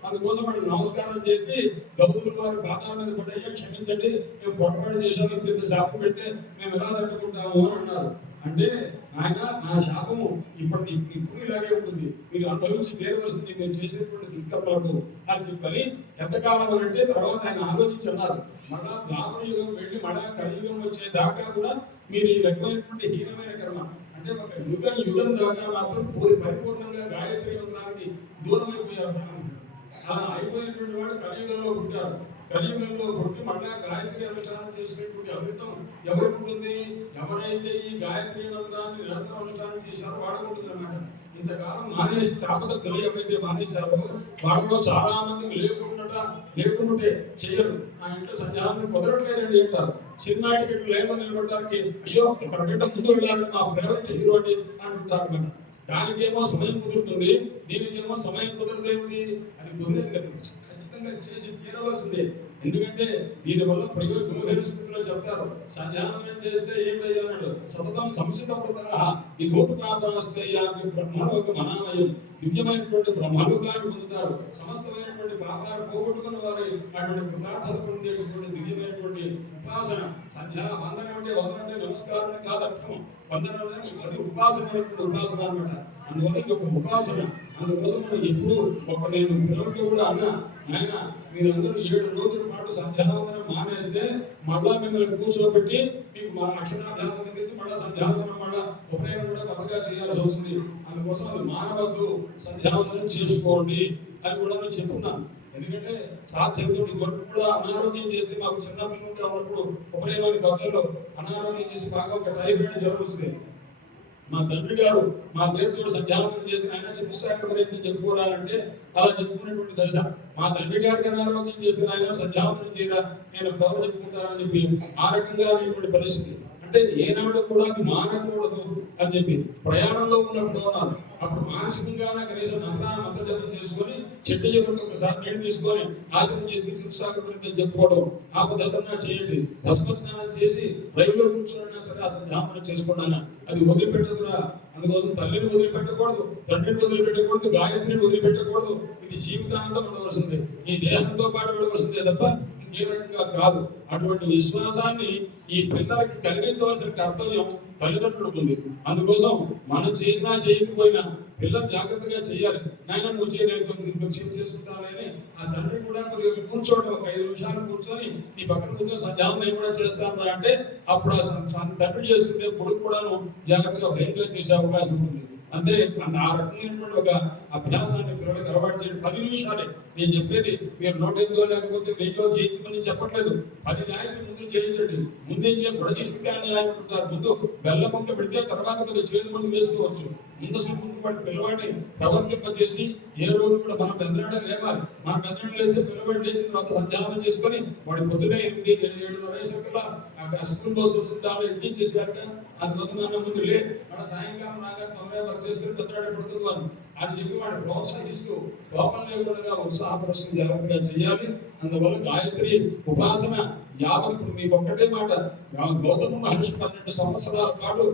అందుకోసం వాళ్ళు నమస్కారం చేసి గౌతముల వారి పాదాల మీద పడ్డయ్యా క్షమించండి, మేము పొరపాటు చేశాము, ఇంత శాపం పెడితే మేము ఎలా తట్టుకుంటాము అని అన్నారు. అంటే ఆయన నా శాపము ఇప్పుడు ఇలాగే ఉంటుంది, మీరు అనుభవించి తీరవలసింది మీరు చేసేటువంటి దుర్కర్మలకు అని చెప్పని ఎంతకాలం అని అంటే తర్వాత ఆయన ఆలోచించి అన్నారు, మళ్ళా ద్వాపర యుగం వెళ్ళి మళ్ళా కలియుగం వచ్చే దాకా కూడా మీరు ఈ రకమైనటువంటి హీనమైన కర్మ అంటే ఒక యుగం దాకా మాత్రం పరిపూర్ణంగా గాయత్రి మంత్రానికి దూరం అయిపోయారు. అలా అయిపోయినటువంటి వాడు కలియుగంలో పుట్టారు. కలియుగంలో పుట్టి మళ్ళా గాయత్రి అనుష్ఠానం చేసినటువంటి అమృతం ఎవరికి ఉంటుంది, ఎవరైతే ఈ గాయత్రి మంత్రాన్ని నిరంతరం అనుష్ఠానం చేశారో వాళ్ళకు ఉంటుంది అన్నమాట. ఇంతకాలం మానేసి శాపదత్తులు ఎవరైతే మానేశారో వాళ్ళలో చాలా మందికి లేకుంటే చేయరు. ఆ ఇంట్లో సంధ్యాన్ని కుదరట్లేదండి అంటారు. చిన్నాటికి లేకుండా నిలబడడానికి అయ్యో ఒక గంట ముందు వెళ్ళాలని మా ఫేవరెట్ హీరో అని అంటుంటారు అన్నమాట. దానికేమో సమయం కుదురుతుంది, దీనికేమో సమయం కుదరదేమిటి? అది కుదిరేది కదా, ఖచ్చితంగా చేసి తీరవలసిందే. ఎందుకంటే దీనివల్ల ప్రయోజనం చెప్తారు. సంధ్యావనం చేస్తే ఏమిటయ్యా అన్నాడు, సతతం సంసిత ఈ తోటు పాపాస్తయ్యాన్ని బ్రహ్మలోక మనామయం, దివ్యమైనటువంటి బ్రహ్మలోకాన్ని పొందుతారు. సమస్తమైనటువంటి పాపాలు పోగొట్టుకున్న వారు అటువంటి కృతార్థత పొందేటటువంటి దివ్యమైనటువంటి ఉపాసన. సంధ్యా వందనం అంటే నమస్కారం కాదు అర్థం. వందనం అది ఉపాసన అన్నమాట. అందువల్ల ఇది ఒక ఉపాసన. అందుకోసం మనం ఎప్పుడు నేను పిల్లలతో కూడా అన్నా, ఆయన మీరందరూ 7 రోజుల పాటు సంధ్యావందనం మానేస్తే మళ్ళా మిమ్మల్ని కూర్చోబెట్టి మీకు మన అక్షరాభ్యాసం గురించి మళ్ళా సంధ్యావందనం మళ్ళా ఉపనయనం కూడా కొత్తగా చేయాల్సి వస్తుంది. అందుకోసం అది మానవద్దు, సంధ్యావందనం చేసుకోండి అని కూడా నేను చెప్తున్నాను. ఎందుకంటే సాధ్యతోటి వరకు కూడా అనారోగ్యం చేస్తే, మాకు చిన్న పిల్లలుగా ఉన్నప్పుడు ఉపనయనాన్ని కొత్తలో అనారోగ్యం చేసి బాగా ఒక టైఫాయిడ్ జ్వరం వస్తుంది. మా తండ్రి గారు మా పేరుతో సంధ్యావందనం చేసిన ఆయన చికిత్సా ప్రయత్నం చెప్పుకోవాలంటే అలా చెప్పుకునేటువంటి దశ. మా తండ్రి గారికి అనారోగ్యం చేసిన ఆయన సంధ్యావందనం చేయరా, నేను కథ చెప్పుకుంటానని చెప్పి ఆ రకంగా అనేటువంటి పరిస్థితి. అంటే ఏనాడు కూడా మానకూడదు అని చెప్పి ప్రయాణంలో ఉన్నప్పుడు అప్పుడు మానసికంగా కనీసం మంత్ర జపం చేసుకొని చెట్టు చెప్పుకుంటూ ఒకసారి నీళ్ళు తీసుకొని ఆచరణ చేసి చికిత్సాకుని చెప్పుకోవడం ఆ పద్ధతిగా చేయండి. భస్మస్నానం చేసి రైల్లో కూర్చున్నా సరే ఆ సంధ్యావందనం చేసుకున్నాను, అది వదిలిపెట్టదురా. అందుకోసం తల్లిని వదిలిపెట్టకూడదు, తండ్రిని వదిలిపెట్టకూడదు, గాయత్రిని వదిలిపెట్టకూడదు. ఇది జీవితాంతం ఉండవలసిందే, ఈ దేహంతో పాటు ఉండవలసిందే తప్ప ఏ రకంగా కాదు. అటువంటి విశ్వాసాన్ని ఈ పిల్లలకి కలిగించవలసిన కర్తవ్యం తల్లిదండ్రులకు ఉంది. అందుకోసం మనం చేసినా చేయకపోయినా పిల్లలు జాగ్రత్తగా చేయాలి. నాయన నువ్వు చేయలేదు చేసుకుంటానని ఆ తండ్రి కూడా కొద్దిగా కూర్చోవడం, ఒక 5 నిమిషాలు కూర్చొని నీ పక్కన కూర్చొని సంధ్యావందనం కూడా చేస్తాను అంటే అప్పుడు ఆ తండ్రి చేసుకునే కొడుకు కూడాను జాగ్రత్తగా భయంగా చేసే అవకాశం ఉంటుంది. అంటే ఆ రకమైనటువంటి ఒక అభ్యాసాన్ని పిల్లలకు అలవాటు చేయండి. 10 నిమిషాలే నేను చెప్పేది. మీరు 108 లేకపోతే 1000 చేయించమని చెప్పట్లేదు. 10 న్యాయాలు ముందు చేయించండి. ముందేం చేయాలి, ముందు బెల్లం ముందు పెడితే తర్వాత కొద్దిగా చేతి ముందు వేసుకోవచ్చు. ముందు వాడి పిల్లవాడిని ప్రవర్తింపజేసి ఏ రోజు కూడా మన పెద్దనాడే లేవాలి. మన పెద్దనాడు లేస్తే పిల్లవాడు లేచిన తర్వాత సంధ్యావందనం చేసుకొని వాడి పొద్దునే 8, 7:30 స్కూల్ బస్సు వస్తుంది, ఎక్కించేసాక అందుకోసం ముందు లే మన సాయంకాలం రాగా 9 వరకు చేసుకుని పెద్దవాడే పడుతుంది వాళ్ళు అని చెప్పి వాడిని ప్రోత్సహిస్తూ లోపం లేకుండా ఉత్సాహపరుస్తూ జాగ్రత్తగా చేయాలి. అందువల్ల గాయత్రి ఉపాసన యావత్ మీకు ఒక్కటే మాట, గౌతమ మహర్షి 12 సంవత్సరాల పాటు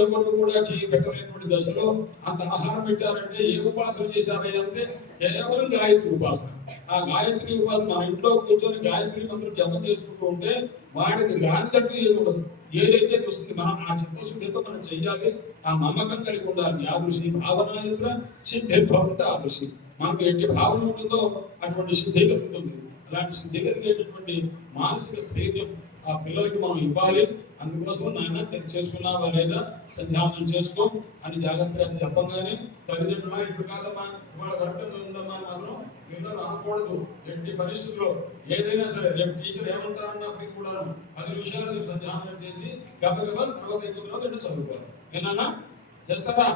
ఎవరు కూడా పెట్టలేనటువంటి దశలో అంత ఆహారం పెట్టారంటే ఏ ఉపాసన చేశారంటే కేవలం గాయత్రి ఉపాసన. ఆ గాయత్రి ఉపాసన మన ఇంట్లో కూర్చొని గాయత్రి మంత్రం జపం చేసుకుంటూ ఉంటే వాడికి రానిదట్టు ఏది ఉండదు. ఏదైతే వస్తుంది మనం ఆ చిత్తశుద్ధితో మనం చెయ్యాలి. ఆ నమ్మకం కలిగి ఉండాలి. యాదృశి భావనాయుత సిద్ధి భవత ఆదృశి. మనకు ఎట్టి భావన ఉంటుందో అటువంటి సిద్ధి కలుగుతుంది. అలాంటి సిద్ధి కలిగేటటువంటి మానసిక స్థైర్యం ఆ పిల్లలకి మనం ఇవ్వాలి. అందుకోసం నాయన చేసుకున్నావా లేదా, సంధ్యావందనం చేసుకో అని జాగ్రత్తగా చెప్పగానే తల్లిదండ్రులు ఇప్పుడు కాదమ్మా ఇవాళ కర్తవ్యం ఉందమ్మా అని మాత్రం పిల్లలు అనకూడదు. ఎట్టి పరిస్థితుల్లో ఏదైనా సరే రేపు టీచర్ ఏమంటారన్నప్పటికీ కూడా 10 నిమిషాలు సేపు సంధ్యావందనం చేసి గబగబా తర్వాత ఎక్కువ రెండు చదువుకోవాలి. ఏనా చేస్తారా?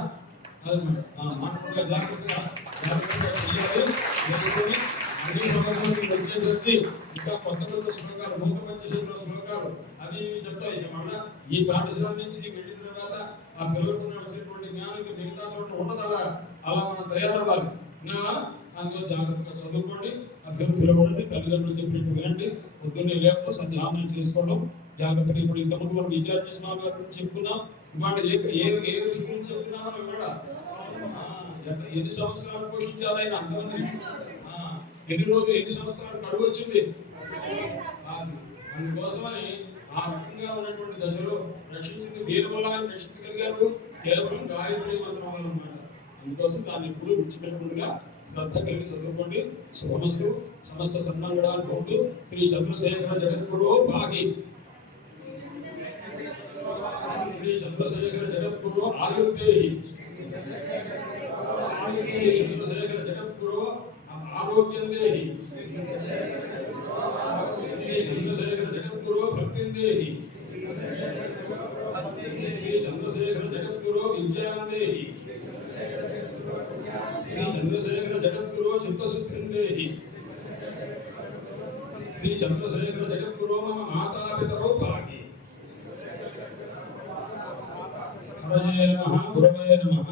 మానవుడిగా జాగ్రత్తగా చేయాలి. అన్ని సంవత్సరాలు వచ్చేసరికి ఇంకా కొత్త శ్లోకాలు, నూతన వచ్చేసిన శ్లోకాలు అవి చెప్తాయి. మళ్ళా ఈ పాఠశాల నుంచి వెళ్ళిన తర్వాత ఆ పిల్లలకు వచ్చినటువంటి జ్ఞానానికి మిగతా చోట ఉండదు. అలా మనం తయారవ్వాలి. అందులో జాగ్రత్తగా చదువుకోండి, అభ్యర్థులు పిలవండి, తల్లిదండ్రులు చెప్పినట్టు వినండి. పొద్దున్నే లేకపోతే సంధ్యావందనం చేసుకోవడం జాగ్రత్తగా. ఇప్పుడు ఇంతకుముందు మనం విద్యార్థి స్వామి గారి గురించి చెప్పుకున్నాం. ఇవాళ ఏ ఋషి గురించి చెప్పుకున్నామో ఇవాళ ఎన్ని సంవత్సరాలు పోషించాలి ఆయన అంతమంది, ఎన్ని రోజులు ఎన్ని సంవత్సరాలు కరువు వచ్చింది. అందుకోసమని ఆ రకంగా ఉన్నటువంటి దశలో రక్షించింది వీరబలాన్ని రక్షించగలిగారు కేవలం గాయత్రి మంత్రం వల్ల అన్నమాట. అందుకోసం దాన్ని ఎప్పుడు విడిచిపెట్టకుండా శ్రద్ధ కలిగి చదువుకోండి. శుభమస్తు. సమస్త సన్మంగళాలు పొందు. శ్రీ చంద్రశేఖర జగద్గురు భాగి, శ్రీ చంద్రశేఖర జగద్గురు ఆయుర్వేది, శ్రీ చంద్రశేఖర జగద్గురు ఆరోగ్యం దేహి, శ్రీ చంద్రశేఖర జగద్గురు భక్తిం దేహి, శ్రీ చంద్రశేఖర జగద్గురు విద్యాం దేహి, శ్రీ చంద్రశేఖర జగద్గురు చిత్తశుద్ధిం దేహి, శ్రీ చంద్రశేఖర జగద్గురు మమ మాతాపితరౌ భాగి. హరయే నమః, గురవే నమః.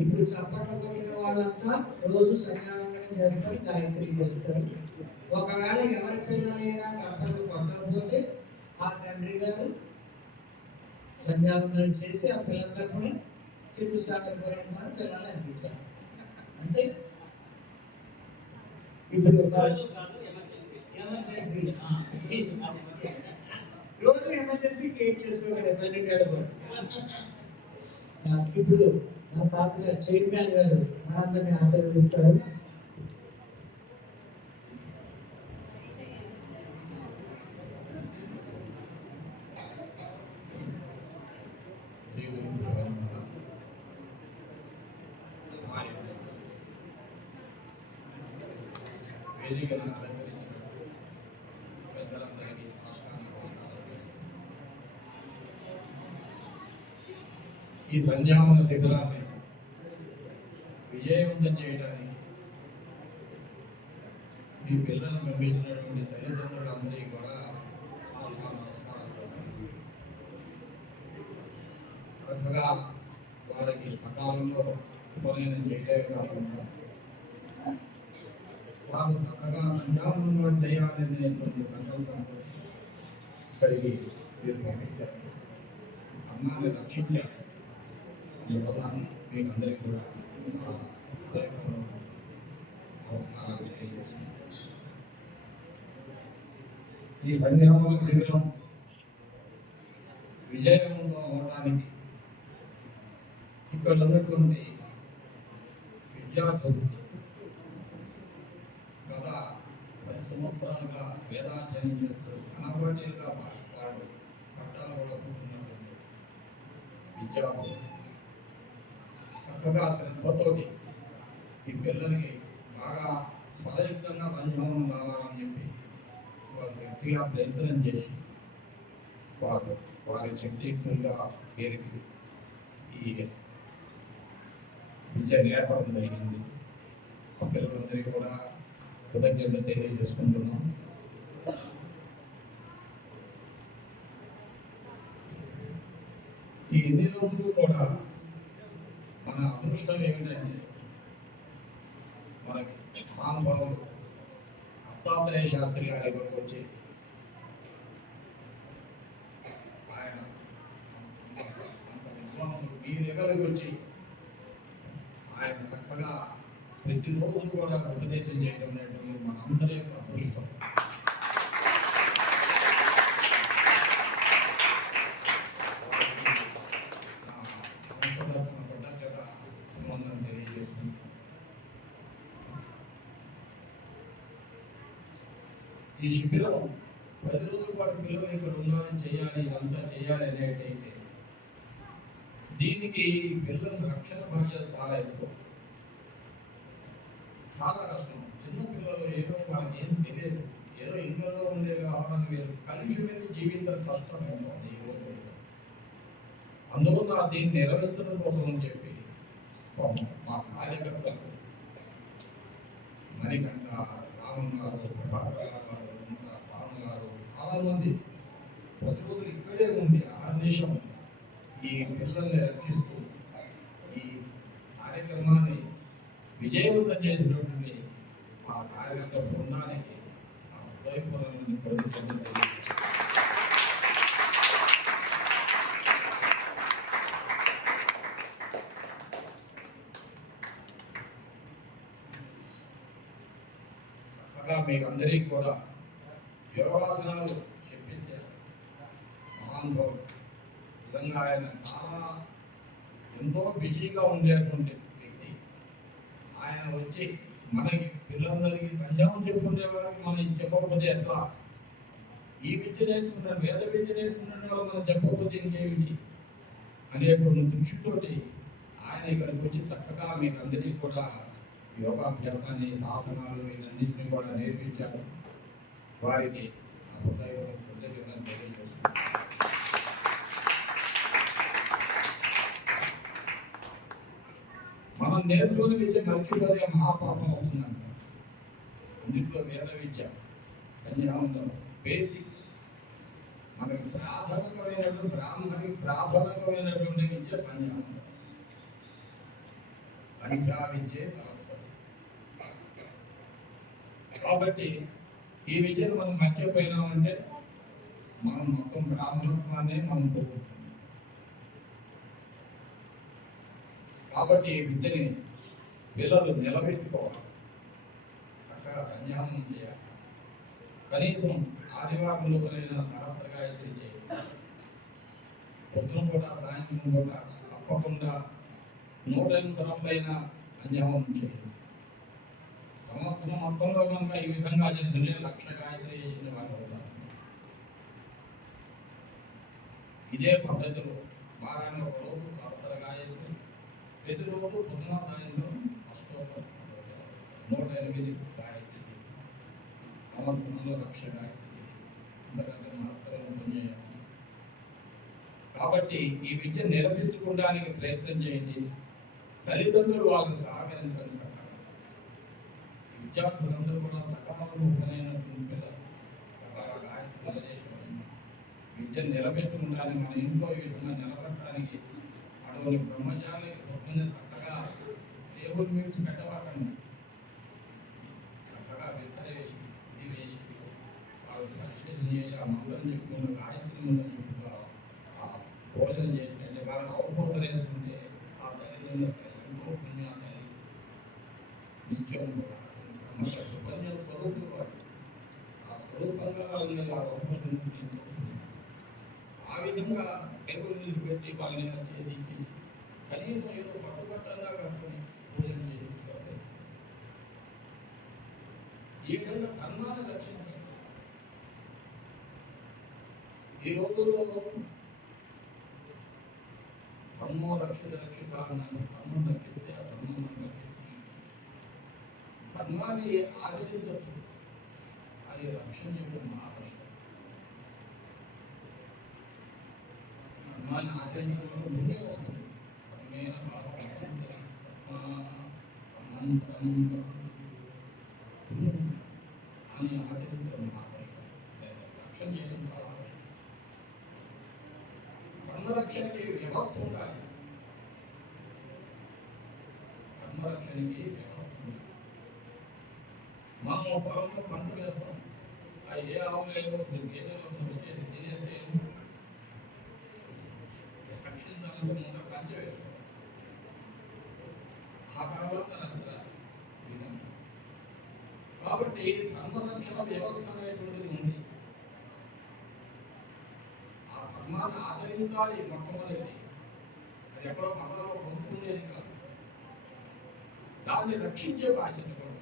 ఇప్పుడు చప్పట్లు కొట్టిన వాళ్ళంతా రోజు సంజ్ఞానంగానే చేస్తారు, గాయత్రి చేస్తారు. ఒకవేళ ఎవరి పిల్లలైనా చప్పట్లు కొట్టకపోతే ఆ తండ్రి గారు సంజ్ఞానం చేసి ఆ పిల్లలంతా కూడా చతుస్సాగర్ పోయిన పిల్లలు అనిపించారు. అంతే. ఇప్పుడు రోజు ఎమర్జెన్సీ క్రియేట్ చేసుకోగలరు ఎమ్మెల్యే గారు కూడా. ఇప్పుడు మా తాతగారు చైర్మన్ గారు మనందరినీ ఆశీర్వదిస్తారు. ఈ సంధ్యావన శిబిరాన్ని విజయవంతం చేయడానికి మీ పిల్లలను పంపించినటువంటి తల్లిదండ్రులందరికీ కూడా చక్కగా వారికి సకాలంలో ఉపనయనం చేయడమే కాకుండా వారు చక్కగా సంధ్యావనంలో చేయాలనేటువంటి సంకల్పంతో ఇక్కడికి మీరు పంపించారు. అన్నాన్ని రక్షించారు. మీకు అందరికీ కూడా ఈ సంధ్యావన శిబిరం విజయవంతం అవడానికి ఇక్కడ ఉన్నటువంటి విద్యార్థులు గత 10 సంవత్సరాలుగా వేదాధ్యయనం చేస్తూ అనవాటిగా వాడు పట్టాలు కొడుతున్నటువంటి విద్యార్థులు చక్కగా శ్రద్ధతోటి ఈ పిల్లలకి బాగా స్వదయుక్తంగా సంజీవనం కావాలని చెప్పి వారు వ్యక్తిగా ప్రయత్నం చేసి వారి శక్తియుక్తంగా పేరుకి ఈ విద్య నేర్పడం జరిగింది. ఆ పిల్లలందరికీ కూడా కృతజ్ఞతలు తెలియజేసుకుంటున్నాం. ఈ ఎన్ని రోజులు కూడా మన అదృష్టం ఏమిటంటే మనకి మహానుభావులు దత్తాత్రేయ శాస్త్రి గారి దగ్గరకు వచ్చి ఆయన మీ దగ్గరకు వచ్చి ఆయన చక్కగా ప్రతిరోజు కూడా ఉపదేశం చేయడం అనేటువంటి మన అందరి యొక్క అదృష్టం. ఈ శిబిరం 10 రోజుల పాటు పిల్లలు ఇక్కడ ఉన్నారని చేయాలి, ఇదంతా చేయాలి అనేటైతే దీనికి పిల్లల రక్షణ బాధ్యత చాలా ఎక్కువ, చాలా కష్టం. చిన్న పిల్లలు ఏదో వాళ్ళకి ఏం తెలియదు, ఏదో ఇంట్లో ఉండే కావాలని మీరు కలిసి వెళ్ళి జీవితం కష్టం ఉంటుంది ఈ రోజు. అందువల్ల దీన్ని నెరవేర్చడం కోసం అని చెప్పి మా కార్యకర్తలు మణికంఠ, రామన్ గారు, ప్రభాకర్ గారు, రామన్ గారు చాలా మంది 10 రోజులు ఇక్కడే ఉండి ఆదేశం ఈ పిల్లల్ని రక్షిస్తూ ఈ కార్యక్రమాన్ని విజయవంతం చేసినటువంటి మా కార్యకర్త బృందానికి హృదయపూర్వకమైన కృతజ్ఞతలు తెలియజేస్తున్నాను. మీకు అందరికీ కూడా యోగాసనాలు చెప్పించారు మహానుభావులు. నిజంగా ఆయన చాలా ఎంతో బిజీగా ఉండేటువంటి వ్యక్తి. ఆయన వచ్చి మనకి పిల్లలందరికీ సంజామం చెప్పుకునే వారికి మనం చెప్పకపోతే ఎట్లా? ఈ విద్య నేర్చుకున్నారు, వేద విద్య నేర్చుకున్న వాళ్ళు మనం చెప్పకపోతే ఇంకేమిటి అనేటువంటి దృష్టితోటి ఆయన ఇక్కడికి వచ్చి చక్కగా మీకు అందరికీ కూడా యోగాభ్యాసాన్ని, ఆసనాలు వీటన్నింటినీ కూడా నేర్పించారు. వారికి కృతజ్ఞతలు తెలియజేస్తున్నాను. మనం నేర్చుకుని విద్య మర్చిపోతే మహాపాపం అవుతుందంట. అన్నింటిలో వేద విద్య సంధ్యావందనం బేసిక్ మనకి ప్రాథమికమైనటువంటి బ్రాహ్మణికి ప్రాథమికమైనటువంటి విద్య సంధ్యావందనం. సంధ్యా విద్యే సరస్వతి. కాబట్టి ఈ విద్యను మనం మర్చిపోయినామంటే మనం మొత్తం బ్రాహ్మణత్వాన్ని మనం పోగొట్టుకుంటాం. కాబట్టి ఈ విద్యని పిల్లలు నిలబెట్టుకోవాలి, చక్కగా సంధ్యావందనం చేయాలి. కనీసం ఆదివారం లోపలైన సహస్ర గాయత్రి చేయాలి. పొద్దున పూట సాయంత్రం పూట తప్పకుండా 108 సార్లైన సంధ్యావందనం చేయాలి. సంవత్సరం మొత్తంలో కనుక ఈ విధంగా చేస్తే 1,00,000 గాయత్రి చేసిన వాళ్ళు అవుతారు. ఇదే పద్ధతిలో వారాన్ని ఒక రోజు సహస్ర గాయత్రి, ప్రతిరోజు పొద్దున సాయంత్రం అష్టోత్తరం 108 గాయత్రి, సంవత్సరంలో 1,00,000 గాయత్రి, అంతకంటే మహత్తరం పనిచేయాలి. కాబట్టి ఈ విద్య నిలబెట్టుకోవడానికి ప్రయత్నం చేయండి. తల్లిదండ్రులు వాళ్ళని సహకరించండి. విద్యార్థులందరూ కూడా సకాలంలో విద్యను నిలబెట్టుకోవడానికి మన ఇంట్లో ఈ విధంగా నిలబెట్టడానికి అటువంటి బ్రహ్మచారికి పొద్దున్న చక్కగా టేబుల్ మీట్స్ పెట్టవాకండి. చక్కగా విత్తరేసి ఇది వేసి వాళ్ళు పరిశీలన చేసి ఆ మంత్రం చెప్పుకున్న గాయత్రి మంత్రం చెప్పుకో భోజనం చేసినట్టే వాళ్ళకి అవపోతలేదంటే ఆ తల్లిదండ్రులు ఎంతో పుణ్యాన్ని నిత్యం స్వరూపంగా ఆ స్వరూపంగా ఆ విధంగా టేబుల్ మీద పెట్టి వాళ్ళని చేసి కనీసం ఏదో పట్టుబట్టంగా కట్టుకొని భోజనం చేయించుకోవాలి. ఈ విధంగా కర్మాన్ని రక్షించాలి. ఈ రోజుల్లో కర్మో రక్షిత రక్షిత అన్నాను. కర్మం రక్షిస్తే ఆ కర్మం రక్షిస్తుంది. కర్మాన్ని ఆచరించవచ్చు, అది రక్షణ చేయడం మహారక్షణ. కర్మాన్ని ఆచరించడం ముందే వస్తుంది. కర్మేణ అని ఆచరించడం మహారక్షణ. రక్షణ చేయడం చాలా అవసరం. కర్మరక్షణకి వ్యవస్థ ఉండాలి. కర్మరక్షణకి వ్యవస్థ ఉండాలి. మనం పొలంలో పంట వేస్తాం, ఆ ఏ ఆవులేదో గేదెలో వచ్చేది తినేస్తే రక్షించాలంటే ముందు కంచె వేస్తాం. ఆ తర్వాత నష్టరాలి. కాబట్టి కర్మరక్షణ వ్యవస్థ అనేటువంటిది ఉంది. ఆ కర్మాన్ని ఆచరించాలి. మొట్టమొదటి అది ఎక్కడో కథలో కొనుక్కునేది కాదు, దాన్ని రక్షించే బాధ్యత కూడా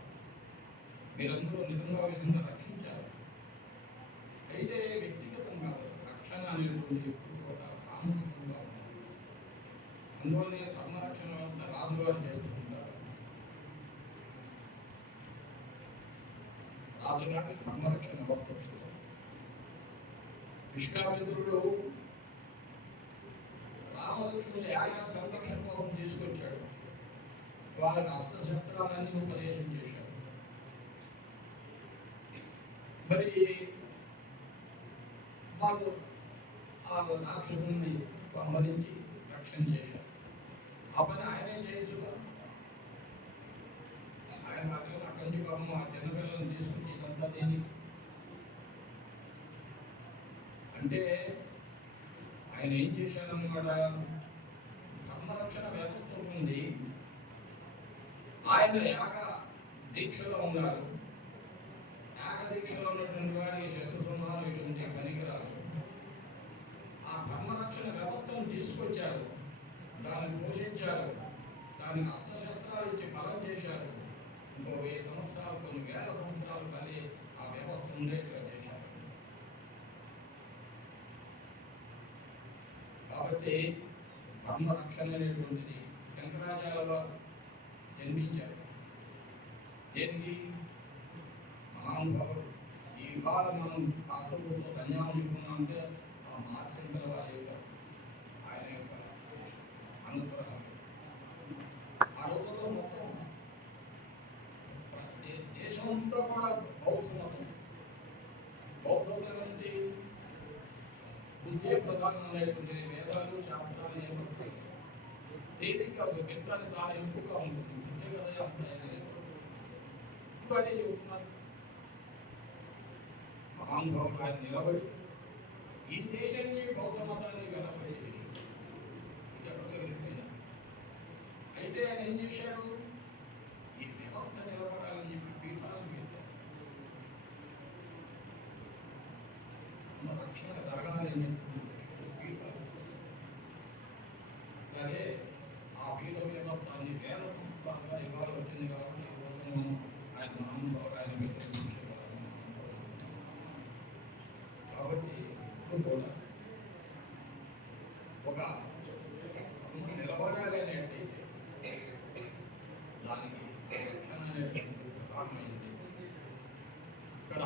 మీరందరూ నిజంగా విధంగా రక్షించారు. అయితే వ్యక్తిగతంగా రక్షణ అనేటువంటి ఎప్పుడు కూడా సామూహికంగా ఉంది. అందువల్లే కర్మరక్షణ వ్యవస్థ రాజుగారు చేసుకుంటారు. రాజుగారికి కర్మరక్షణ వ్యవస్థ వచ్చింది. విశ్వామిత్రుడు రామలక్ష్మణుని యాగ సంరక్షణ కోసం తీసుకొచ్చాడు. వాళ్ళకి అస్త్రశస్త్రాలన్నీ ఉపదేశం చేశాడు. మరి వాళ్ళు ఆ రాక్షసుని సంబంధించి రక్షణ చేశారు. ఆ పని ఆయనే చేయొచ్చుగా. ఆయన అక్కడి నుంచి ఆ చిన్నపిల్లలను తీసుకొచ్చి ఇదంతా దేని అంటే ఆయన ఏం చేశారన్నమాట, కర్మరక్షణ వ్యవస్థ ఉంటుంది. ఆయన యాగ దీక్షలో ఉన్నారు. యాగ దీక్షలో ఉన్నటువంటి వాడికి శత్రు సంహారం ఇటువంటి పనికిరాదు. ఆ కర్మరక్షణ వ్యవస్థను తీసుకొచ్చారు, దాన్ని పోషించారు, దానికి అస్త్రశస్త్రాలు ఇచ్చి బలం చేశారు. ఇంకో 1000 సంవత్సరాలు, కొన్ని వేల సంవత్సరాలు కలిగి ఆ వ్యవస్థ ఉండేట్టుగా చేశారు. కాబట్టి కర్మరక్షణ అనేటువంటిది శంకరాచార్యులు జన్మించారు. దేనికి? మహానుభావుడు. ఈ ఇవాళ మనం శాస్త్రంతో సన్యాసం చెప్పుకున్నామంటే ఆ మహాశంకర వారి యొక్క ఆయన యొక్క అనుగ్రహం. ఆ రోజుల్లో మొత్తం దేశంతో కూడా బౌద్ధ మతం అనేటువంటి వేదాలు శాస్త్రాలు ఏమవుతాయి తేలిగ్గా ఒక వ్యక్తాన్ని చాలా ఎంపుగా ఉంటుంది అంతే కదా ఇప్పుడు అదే చెబుతున్నారు మహానుభావులు ఆయన నిలబడి ఈ దేశాన్ని బౌద్ధ మతాన్ని వెనబడి అయితే ఆయన ఏం చేశాడు ఈ వ్యవస్థ నిలబడాలని చెప్పి పీఠాలను పెట్టారు రక్షణ జరగాలని పీఠాలు అలాగే ఆ పీఠ వ్యవస్థ అన్ని వేల సంవత్సరాలుగా ఇవాళ వచ్చింది కాబట్టి ఆయన మహానుభావులు ఆయన కాబట్టి ఇప్పుడు కూడా ఒక నిలబడాలి అనేటి దానికి రక్షణ అనేటువంటి కారణమైంది ఇక్కడ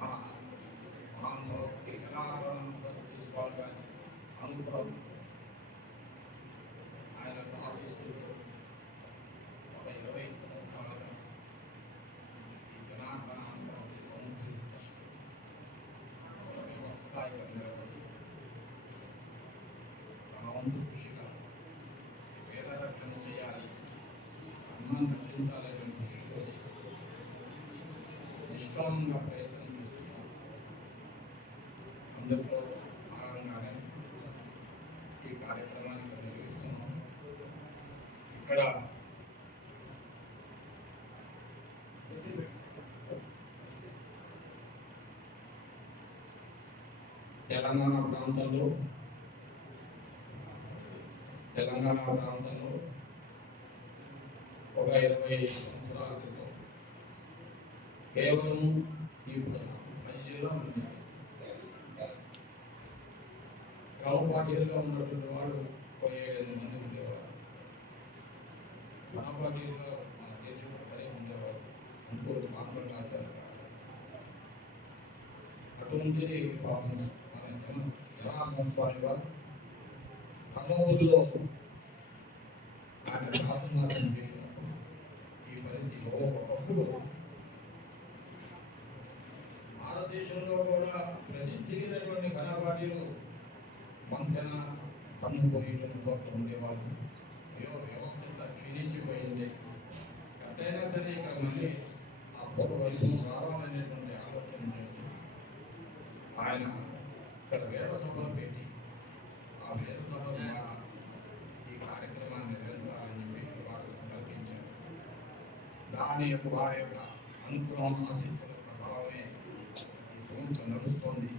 మన మహానుభావులకి జనాభాలను తీసుకోవాలి కానీ అనుభవం ఆయనకు ఆశిస్తూ ఒక 20 సంవత్సరాలుగా ఈ జనాభాన్ని తన వంతు కృషిగా పేద రక్షణ చేయాలి అన్నాన్ని రక్షించాలనే కృషితో నిష్కామంగా ప్రయత్నం చేస్తున్నారు అందులో భాగంగానే ఈ కార్యక్రమాన్ని నిర్వహిస్తున్నాం ఇక్కడ తెలంగాణ ప్రాంతంలో ఒక 20 సంవత్సరాల క్రితం కేవలం ఈ 10 జిల్లాలు ఉన్నాయి గ్రామపాఠీలుగా ఉన్నటువంటి వాడు 7 మంది ఉండేవారు గ్రామపాఠీలుగా మన దేశంలో సరే ఉండేవారు అంటూ మాత్రం కాదు అటువంటిది పాపం జనార్దన్ స్వామి వారు కర్నూలులో ఆయన రాజమార్గం చేసినప్పుడు ఈ పరిస్థితిలో ఒకప్పుడు భారతదేశంలో కూడా ప్రసిద్ధినటువంటి కళాపాఠీలు వంతెన కన్నుపోయేటువంటి చోట్ల ఉండేవాళ్ళు వ్యవస్థ క్షీణించిపోయింది ఎట్టయినా సరే ఇక్కడ మళ్ళీ ఆ పూర్వ వైపు రావాలనేటువంటి ఆలోచన చేసి ఆయన ఇక్కడ వేద సభలు పెట్టి ఆ వేద సభ ద్వారా ఈ కార్యక్రమాన్ని నిర్వహించాలని చెప్పి వారు సంకల్పించారు దాని యొక్క వారి యొక్క అనుగ్రహం ఆశించిన ప్రభావమే ఈ సంస్థ నడుస్తోంది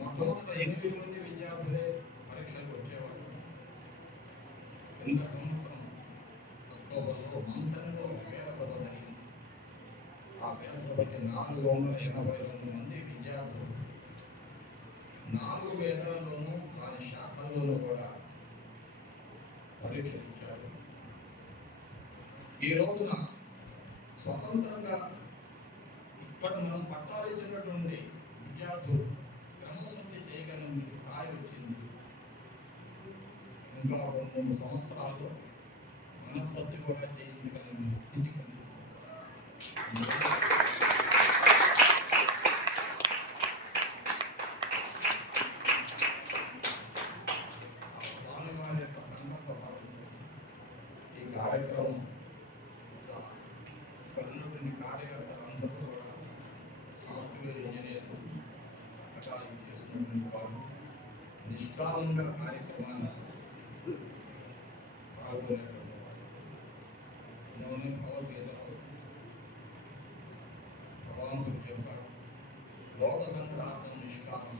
మొట్టమొదటి 8 మంది విద్యార్థులే పరీక్షలకు వచ్చేవారు కింద సంవత్సరం అక్టోబర్లో మంత్రంలో వేద సభ జరిగింది ఆ వేద సభకి 482 మంది విద్యార్థులు 4 వేదాల్లోనూ దాని శాఖల్లోనూ కూడా పరీక్షలు ఇచ్చారు ఈ రోజున స్వతంత్రంగా ఇక్కడ మనం పట్టాలు ఇచ్చినటువంటి విద్యార్థులు క్రమశిక్షణ చేయగలిగిన స్థాయి వచ్చింది ఇంకా 2 సంవత్సరాల్లో మనస్పత్తి కూడా చేయించగలిగిన స్థితి కలిగింది కార్యక్రమం కొన్ని కార్యకర్తలందరూ కూడా సాఫ్ట్వేర్ ఇంజనీర్లు చక్కగా చేస్తున్నటువంటి వాళ్ళు నిష్కామంగా కార్యక్రమాన్ని పాల్గొనేటువంటి వాళ్ళు భగవద్గీతలో భగవంతుడు చెప్పారు లోక సంగ్రహార్థం నిష్కామం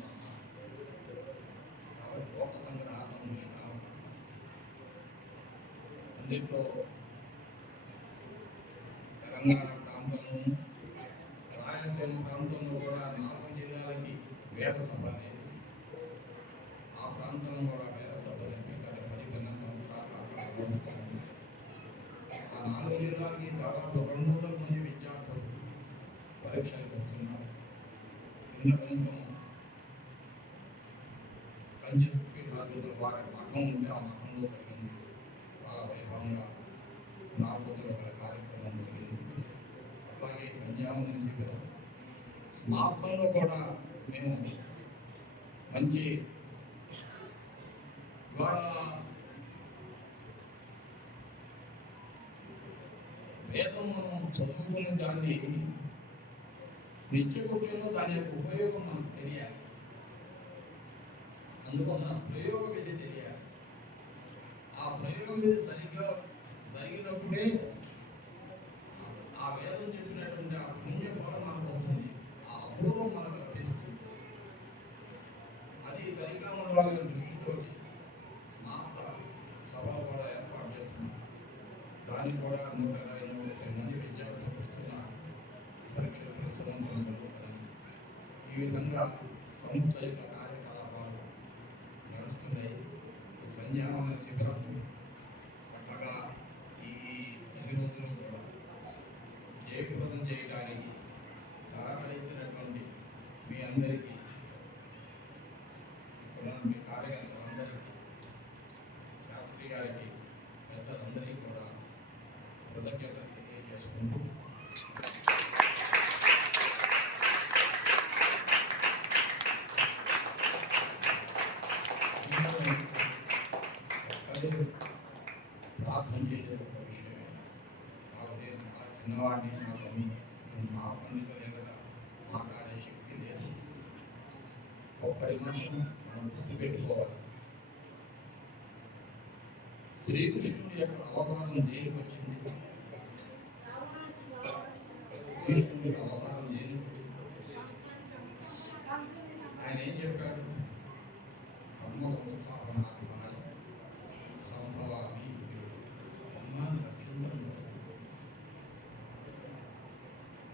లోక సంగ్రహార్థం నిష్కామం అందులో తెలంగాణ ప్రాంతంలోను రాయలసీమ ప్రాంతంలో కూడా 4 జిల్లాలకి వేద సభ అనేది ఆ ప్రాంతంలో కూడా వేద సభ ఇక్కడ 10 సంవత్సరాలు ఆ 4 జిల్లాలకి దాదాపు 200 మంది విద్యార్థులు పరీక్షలకు వస్తున్నారు కొంచెం కంచె రాజులు వారి మఠం ఉంటే ఆ మఠంలో జరిగింది చాలా వైభవంగా 4 రోజుల కార్యక్రమం జరిగింది అలాగే సంధ్యావందన శిబిరం సమాప్తంలో కూడా మేము మంచి ఇవాళ వేదం మనం చదువుకునే దాన్ని నిత్యకృత్యంలో దాని యొక్క ఉపయోగం మనకు తెలియాలి. అందువల్ల ప్రయోగ విధి తెలియాలి. ఆ ప్రయోగ విధి సరిగ్గా జరిగినప్పుడే ఆ వేదం చెప్పినటువంటి ఆ పుణ్య ఫలం మనకు వస్తుంది, ఆ అపూర్వం మనకు లభిస్తుంది. అది సరిగ్గా ఉండాలనే దృష్టితో స్మార్త సభలు కూడా ఏర్పాటు చేస్తున్నాం. దానికి కూడా 120 మంది విద్యార్థులు వస్తున్నారు. పరీక్షల పరిశ్రమలు జరుగుతాయి. ఈ విధంగా సంస్థ యొక్క కార్యకలాపాలు నడుస్తున్నాయి. సంధ్యావన శిబిరం చక్కగా ఈ 10 రోజులు కూడా జయప్రదం చేయడానికి సహకరించినటువంటి మీ అందరికీ, ఇక్కడ మీ కార్యకర్తలందరికీ, శాస్త్రి గారికి, పెద్దలందరికీ కూడా కృతజ్ఞతలు తెలియజేసుకుంటూ ప్రార్థన చేసే ఒక విషయమే. కాబట్టి చిన్నవాడిని మా పండితుల దగ్గర మాట్లాడే శక్తి లేదు. ఒక్కడి మనిషిని మనం గుర్తుపెట్టుకోవాలి. శ్రీకృష్ణుడి యొక్క అవతారం దేనికి వచ్చింది? కృష్ణుడి అవతారం దేనికి? ఆయన ఏం చెప్పాడు? కర్మ సంస్థాపన సంభవామి ధర్మాన్ని రక్షించడం.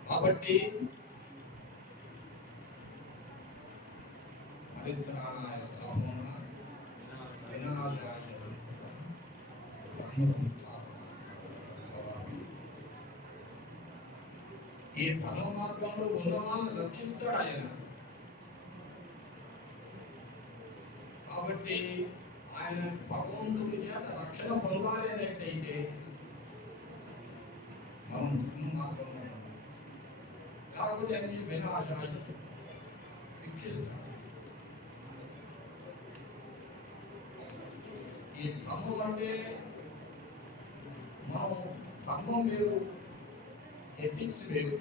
కాబట్టి పరిత్రాణాయ సాధూనాం వినాశాయ ఈ ధర్మ మార్గంలో ఉన్న వాళ్ళని రక్షిస్తాడు ఆయన. కాబట్టి ఆయన భగవంతుడి చేత రక్షణ పొందాలి అనేటైతే మనం ధర్మ మార్గంలో ఉన్నాం. కాకపోతే ఆయన వినాశాయ శిక్షిస్తాడు. ఈ ధర్మం అంటే మనం ధర్మం వేరు, ఎథిక్స్ వేరు.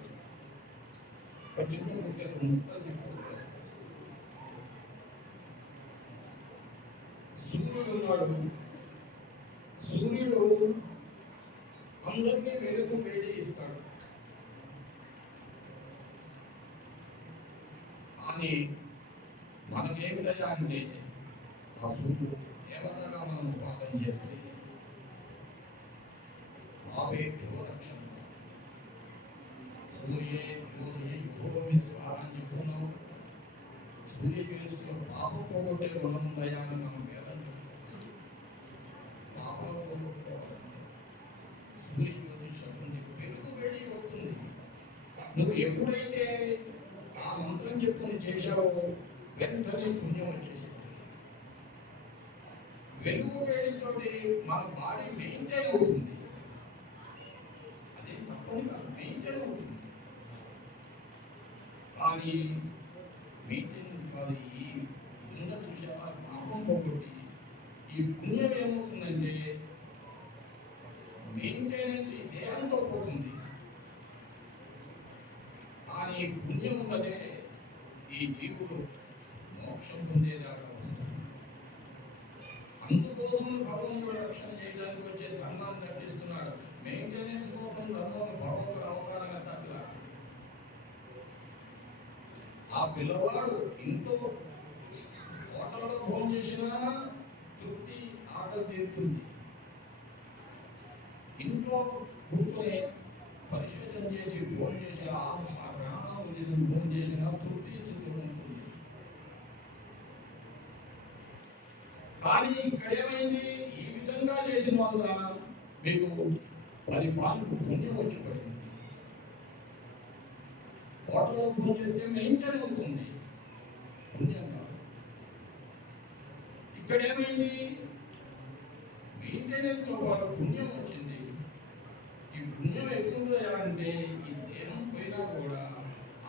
సూర్యుడు ఉన్నాడు. సూర్యుడు అందరికీ వెలుగు వేడి ఇస్తాడు. కానీ మనకేమిటయా అంటే ఆ సూర్యుడు ఏమనగా మనం ఉపాసన చేస్తే ఆవేట్లో రక్షణ. సూర్యే యోగి స్వాహం చెప్పుకున్నావు. సూర్యజ్యోతిలో పాపం పోగొట్టే గుణం ఉందయా అని మనం వేదం చెప్తున్నాం. పాపం పోగొట్టుకోవాలి. సూర్యజ్యోతి శబ్దం వెలుగు వేడి వస్తుంది. నువ్వు ఎప్పుడైతే ఆ మంత్రం చెప్పుకుని చేశావో వెంటనే పుణ్యం వచ్చేసి వెలుగు వేడితోటి మన బాడీ మెయింటైన్ అవుతుంది. అదే తప్పని కాదు, మెయింటైన్ అవుతుంది. కానీ మెయింటెనెన్స్ కాదు. ఈ ముందు చూసావా పాపం పోగొట్టి ఈ పుణ్యం ఏమవుతుందంటే మెయింటెనెన్స్ ఈ దేహంతో పోతుంది. కానీ పుణ్యం ఉన్నదే ఈ జీవుడు మోక్షం పొందేదాకా వస్తుంది. అందుకోసం భగవంతుడు రక్షణ చేయడానికి వచ్చే ధర్మాన్ని రక్షిస్తున్నాడు. మెయింటెనెన్స్ కోసం ధర్మం భగవంతుడు అవగాహన తగ్గ ఆ పిల్లవాడు ఇంట్లో హోటల్లో భోజనం చేసినా తృప్తి ఆకలి తీరుతుంది. ఇంట్లో కూర్చొని పరిశోధన చేసి భోజనం చేసి ఆ ప్రాణాలు చేసి భోజనం చేసినా తృప్తి ఉంటుంది. కానీ ఇక్కడేమైంది? ఈ విధంగా చేసిన వల్ల మీకు 10 పాలు పుణ్యం వచ్చి పడింది. హోటల్లో భోజనం చేస్తే మెయింటైన్ అవుతుంది, పుణ్యం కాదు. ఇక్కడేమైంది? మెయింటెనెన్స్ తో పాటు పుణ్యం వచ్చింది. ఈ పుణ్యం ఎప్పుడు అంటే ఈ దేహం పోయినా కూడా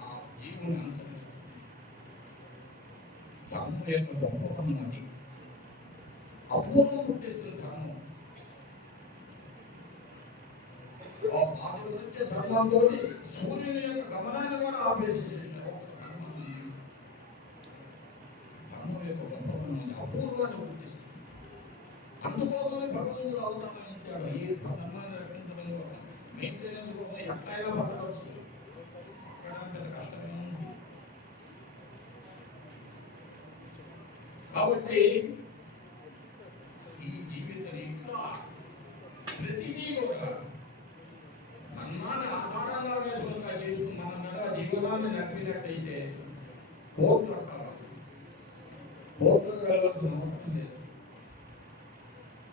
ఆ జీవుని అనుసరిస్తుంది. ధర్మం యొక్క గొప్పతనం అది. అపూర్వం పుట్టిస్తుంది ధర్మం. ఆ బాధ గురించి ధర్మంతో సూర్యుని యొక్క గమనాన్ని కూడా ఆపేసి ధర్మం యొక్క గొప్పతనం అపూర్వాన్ని పుట్టిస్తుంది. అందుకోసమే భగవంతుడు అవతారం ఇచ్చాడు. ఈ ధర్మాన్ని రక్షించడం కోసం, మెయింటెనెన్స్ కోసం ఎట్లయినా బతకవచ్చు. పెద్ద కష్టమే ఉంది. కాబట్టి ఈ జీవిత రీతిలో ప్రతిదీ కూడా ధర్మాన్ని ఆధారంగా చేసుకుని మన మీద జీవనాన్ని నడిపినట్టయితే కోట్లు కావాలి. కోట్లు కలవాల్సిన అవసరం లేదు.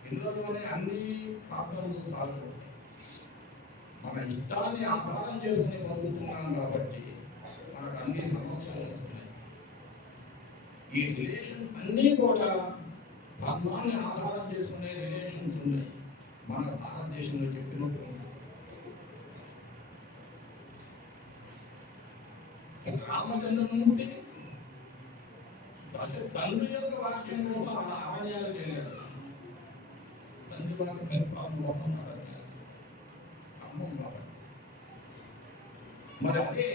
ఇందులోనే అన్ని ప్రాబ్లమ్స్ సాల్వ్ అవుతాయి. మన ఇష్టాన్ని ఆధారం చేసుకుని బతుకుతున్నాం కాబట్టి మనకు అన్ని సమస్యలు వస్తున్నాయి. ఈ రిలేషన్స్ అన్నీ కూడా ధర్మాన్ని ఆధారం చేసుకునే రిలేషన్స్ ఉన్నాయి. మన భారతదేశంలో చెప్పినట్టు రామచంద్రమూర్తి తండ్రి యొక్క వాక్యం కోసం అలా ఆలయాలు చేయలేదు. తండ్రి వాళ్ళకి పరిపాలన మరి అదే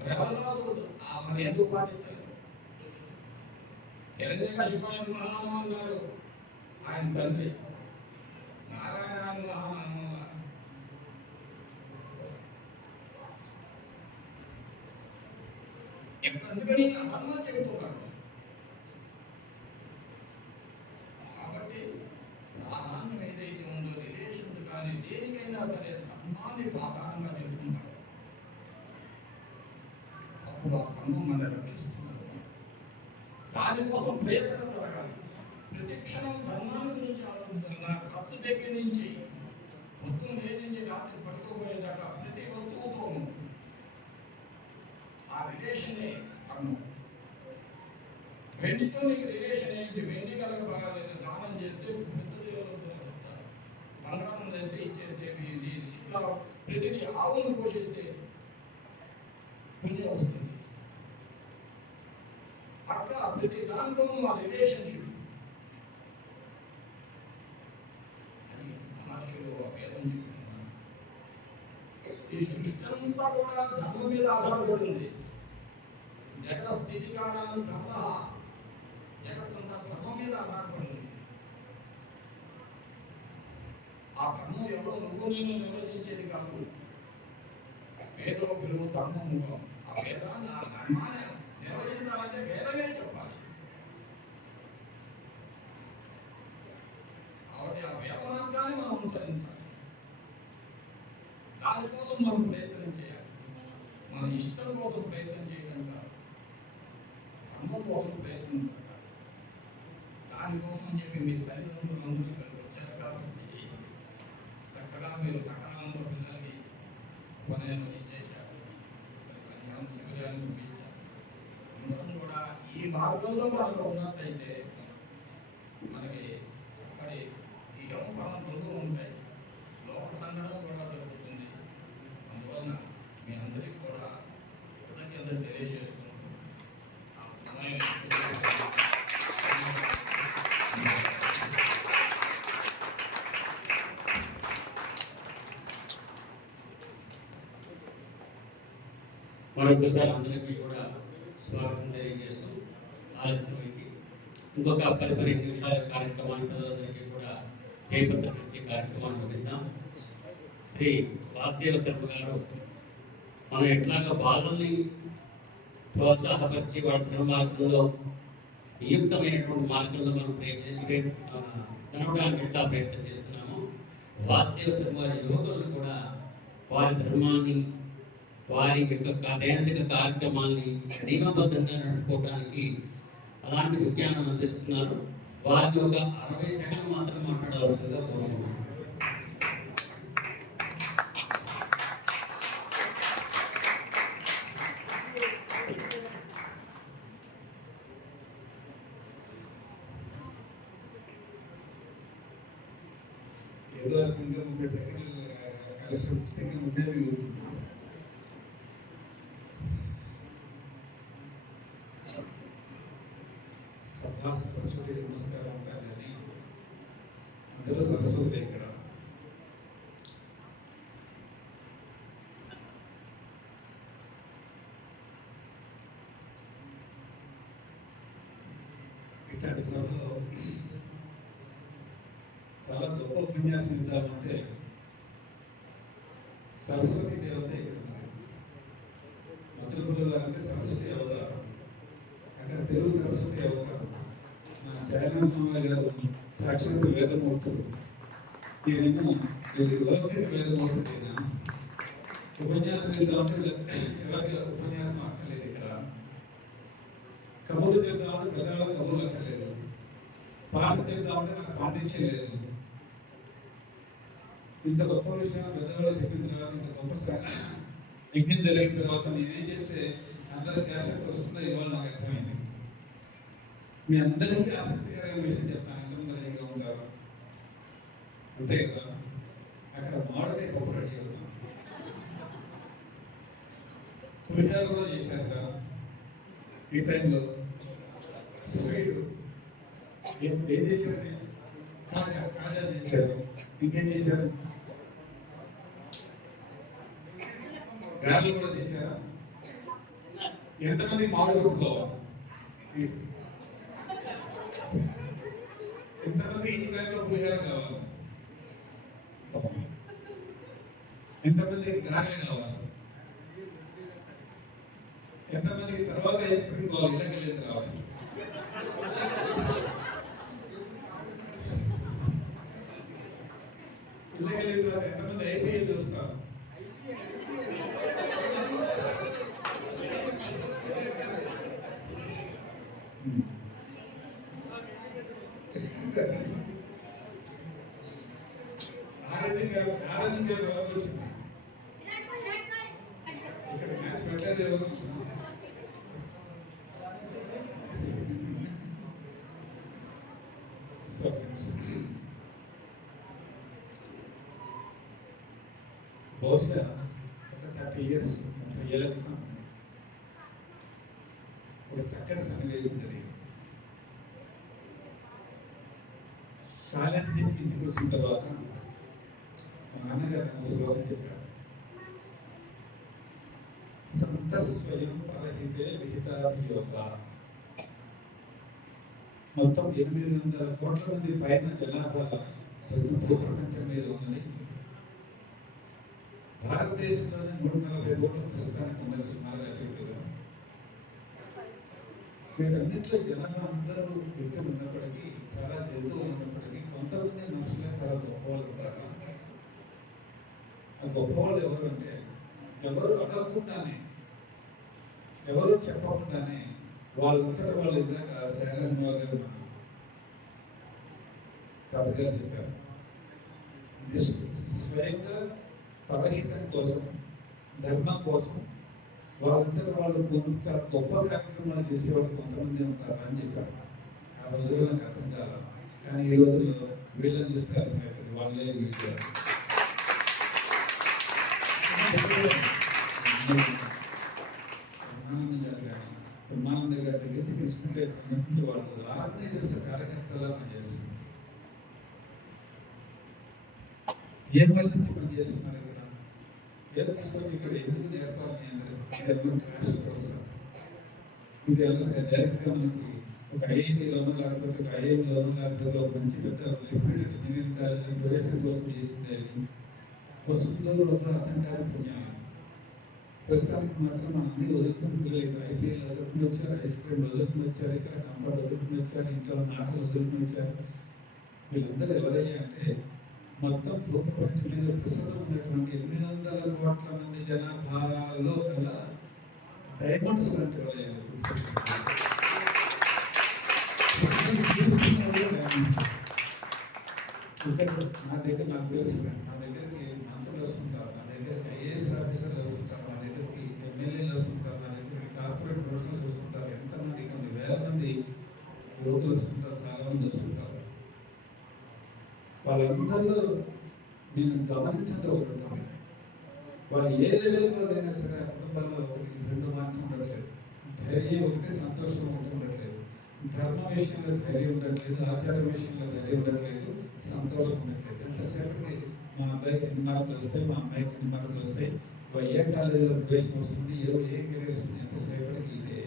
ప్రహ్లాదుడు మరి ఎందుకు పాటించారు? హిరణ్యకశిపుడు మహానామ అన్నాడు ఆయన తండ్రి, నారాయణ మహానామ. ఎందుకని అధర్మం చెబుతున్నాడు. కాబట్టి ప్రాధాన్యం ఏదైతే ఉందో రిలేషన్స్ కానీ దేనికైనా సరే ధర్మాన్ని ఆధారంగా చేసుకున్నాడు. అప్పుడు ఆ ధర్మం మన రక్షిస్తున్నారు. దానికోసం ప్రయత్నం జరగాలి. ప్రతి క్షణం ధర్మాన్ని గురించి ఆలోచించాలి. నా ఖర్చు దగ్గర నుంచి పొద్దున లేచి రాత్రి పడుకోబోయేదాకా ప్రతి వస్తువుతో ఆ రిలేషనే ధర్మం. వెండితో నీకు రిలేషన్ ఏంటి? వెండి కనుక బాగా దానం చేస్తే బంగారం చేస్తే ఇచ్చేస్తే ఇట్లా ప్రతిదీ ఆవును పోషిస్తే పుణ్యం వస్తుంది. అట్లా ప్రతి దాంట్లోనూ మా రిలేషన్షిప్ అది మహర్షులు వేదం చెప్తున్నారు. ఈ సృష్టి అంతా కూడా ధర్మం మీద ఆధారపడి ఉంది. జగత స్థితి కారణం ధర్మ. జగత్తంతా ధర్మం మీద ఆధారపడి ఉంది. ఆ ధర్మం ఎవరో నువ్వు నేను నిర్వచించేది కాదు. వేదోకులు ధర్మము. ఆ వేదాన్ని ఆ ధర్మాన్ని నిర్వచించాలంటే వేదమే చెప్పాలి. కాబట్టి ఆ వేద మార్గాన్ని మనం అనుసరించాలి. దానికోసం మనం ప్రయత్నం చేయాలి. మన ఇష్టం కోసం ప్రయత్నం చేయడం కాదు, ధర్మం కోసం ప్రయత్నం పెట్టాలి. దానికోసం అని చెప్పి మీ తల్లిదండ్రులు అందరూ ఇక్కడికి వచ్చారు కాబట్టి చక్కగా మీరు సకాలంలో పిల్లలకి ఉపనయనం చేశారు, కళ్యాణం శిబిరాన్ని చూపించారు. అందరం కూడా ఈ మార్గంలో మనకు ఉన్నట్టయితే మనకి చక్కటి ఇహం పరం రెండు ఉంటాయి. లోక సంఘటన కూడా జరుగుతుంది. అందువలన మీ అందరికీ కూడా కృతజ్ఞత తెలియజేస్తున్నాను. మరొకసారి అందరికీ కూడా స్వాగతం తెలియజేస్తూ ఆలస్యమైంది. ఇంకొక 10-15 నిమిషాల కార్యక్రమాన్ని ప్రజలందరికీ కూడా జయపత్రం ఇచ్చే కార్యక్రమాన్ని ముగిద్దాం. శ్రీ వాసుదేవ శర్మ గారు మనం ఎట్లాగా బాలల్ని ప్రోత్సాహపరిచి వాళ్ళ ధర్మ మార్గంలో నియుక్తమైనటువంటి మార్గంలో మనం కనవడానికి ఎట్లా ప్రయత్నం చేస్తున్నామో, వాసుదేవ శర్మ వారి యువకులను కూడా వారి ధర్మాన్ని, వారి యొక్క దైనందిక కార్యక్రమాన్ని నియమబద్ధంగా నడుపుకోవడానికి అలాంటి విజ్ఞానం అందిస్తున్నారు. వారికి ఒక 60 సెకండ్లు మాత్రం మాట్లాడవలసిందిగా కోరుతున్నాను. ఏదో 30 సెకండ్లు సెకండ్ ముందే సరస్వతి నమస్కారం అంటారు కానీ అందరూ సరస్వతి ఇక్కడ. ఇట్లాంటి సభలో చాలా గొప్ప ఉపన్యాసం ఇద్దామంటే సరస్వతి దేవత ఇక్కడ ఉన్నారు. మధురపుల గారు అంటే సరస్వతి అవతారం, అక్కడ తెలుగు సరస్వతి అవతారం. మన శారనాథ గారు సాక్షాత్ వేదమూర్తులు, ఈయనేమో లౌకిక వేదమూర్తులైనా ఉపన్యాసం ఇద్దామంటే ఎవరికి ఉపన్యాసం అక్కర్లేదు. ఇక్కడ కబుర్లు చెప్తామంటే పెద్దవాళ్ళ కబుర్లు అక్కర్లేదు, పాట చెప్తామంటే నాకు పాటించే లేదు. ఇంత గొప్ప విషయం పెద్దవాళ్ళు చెప్పిన తర్వాత, ఇంత గొప్ప యజ్ఞం జరిగిన తర్వాత నేనేం చెప్తే అందరికి ఆసక్తి వస్తుందో ఇవాళ నాకు అర్థమైంది. మీ అందరికీ ఆసక్తికరమైన విషయం చెప్తాను. ఎంతమంది రెడీగా ఉంటారు? అంతే కదా, అక్కడ మాడితే గొప్ప రెడీ అవుతాం. పులిహార కూడా చేశారు కదా ఈ టైంలో. ఏం చేశారండి? కాజా చేశారు. ఇంకేం చేశారు? గారెలు కూడా చేశారా? ఎంతమంది మామిడి కొట్టుకోవాలి? ఎంతమంది ఈ టైంలో పులిహార కావాలి? ఎంతమందికి గారెలు కావాలి? ఎంతమందికి తర్వాత ఐస్ క్రీమ్ కావాలి? ఇళ్ళకి వెళ్ళేది కావాలి? ఇళ్ళకి వెళ్ళిన తర్వాత ఎంతమంది అయిపోయేది చూస్తారు? ఇక్కడ మ్యాచ్ పెట్టలేదు ఎవరు? బహుశా ఒక 30 years ఒక చక్కటి సన్నివేశం జరిగింది. కాలేజీ నుంచి ఇంటికి వచ్చిన తర్వాత మా నాన్నగారు నాకు శ్లోకం చెప్పారు. సంత స్వయం పరహితే విహితాభియోగ. మొత్తం 800 కోట్ల మంది పైన జనాభా ప్రపంచం మీద ఉన్నది. భారతదేశంలోనే 140 కోట్ల ప్రస్తుతానికి ఉన్నారు సుమారుగా. వీటన్నింటిలో జనాభా అందరూ వ్యక్తులు ఉన్నప్పటికీ, చాలా జంతువులు ఉన్నప్పటికీ, కొంతమంది మనుషులే చాలా గొప్పవాళ్ళు ఉంటారు. ఆ గొప్పవాళ్ళు ఎవరు అంటే, ఎవరు అడగకుండానే, ఎవరు చెప్పకుండానే వాళ్ళంతటా వాళ్ళు ఇందాక శారనాథ గారు కథగా చెప్పారు. స్వయంగా పరహితం కోసం, ధర్మం కోసం వాళ్ళంతటా వాళ్ళు ముందు చాలా గొప్ప కార్యక్రమాలు చేసేవాళ్ళు కొంతమంది ఉంటారు అని చెప్పారు. ఆ రోజుల్లో నాకు అర్థం కాదు, కానీ ఈ రోజుల్లో వీళ్ళని చూస్తే అర్థమవుతుంది వాళ్ళే వీళ్ళు. బ్రహ్మానంద గారి దగ్గర తీసుకుంటే వాళ్ళు ఆత్మీయదర్శ కార్యకర్తలా పనిచేస్తున్నారు. ఏం పరిస్థితి పనిచేస్తున్నారు ఇక్కడ? ఏదో తీసుకొచ్చి ఇక్కడ ఎందుకు నేర్పాలని ఇది డైరెక్ట్గా మనకి ఒక ఐఐటీలోనో లేకపోతే ఒక ఐఐఎంలోనో లేకపోతే ఒక మంచి పెద్ద రిప్యూటెడ్ ఇంజనీరింగ్ కాలేజీ ప్రవేశం కోసం చేసింది. వస్తుందో రోజు అర్థం కాని పుణ్యం. ప్రస్తుతానికి మాత్రం మన అన్ని వదులుకుని పిల్లలు ఐపీఎల్ వదులుకుని వచ్చారు, ఐస్ క్రీమ్ వదులుకుని వచ్చారు, ఇక్కడ కంఫర్ట్ వదులుకుని వచ్చారు, ఇంట్లో నాటలు వదులుకుని వచ్చారు. వీళ్ళందరూ ఎవరయ్యా అంటే మొత్తం భూప్రపంచం మీద ప్రస్తుతం ఉన్నటువంటి 800 కోట్ల మంది జనాభాలో కల్లా డైమండ్స్ అంటే ఇక్కడ నా దగ్గర నాకు తెలుసు, నా దగ్గరికి మంత్రులు వస్తుంటారు, నా దగ్గరికి ఐఏఎస్ ఆఫీసర్లు వస్తుంటారు, నా దగ్గరికి ఎమ్మెల్యేలు వస్తుంటారు, నా దగ్గరికి కార్పొరేట్ ప్రొఫెషనల్స్ వస్తుంటారు. ఎంతమంది, కొన్ని వేల మంది యువకులు వస్తుంటారు, చాలా మంది వస్తుంటారు. వాళ్ళందరిలో నేను గమనించడం ఒకటి, వాళ్ళు ఏ లెవెల్ వాళ్ళైనా సరే ఆ కుటుంబాల్లో 2 మాటలు ఉండట్లేదు. ధైర్యం ఒకటి, సంతోషం ఒకటి ఉండట్లేదు. ధర్మ విషయంలో ధైర్యం ఉండట్లేదు, ఆచారం విషయంలో ధైర్యం ఉండట్లేదు, సంతోషం ఉండట్లేదు. ఎంతసేపటికి మా అబ్బాయికి ఎన్ని మార్కులు వస్తాయి, మా అమ్మాయికి ఎన్ని మార్కులు వస్తాయి, ఏ కాలేజీలో ప్రవేశం వస్తుంది, ఏ కెరీర్ వస్తుంది, ఎంతసేపటికి ఇదే.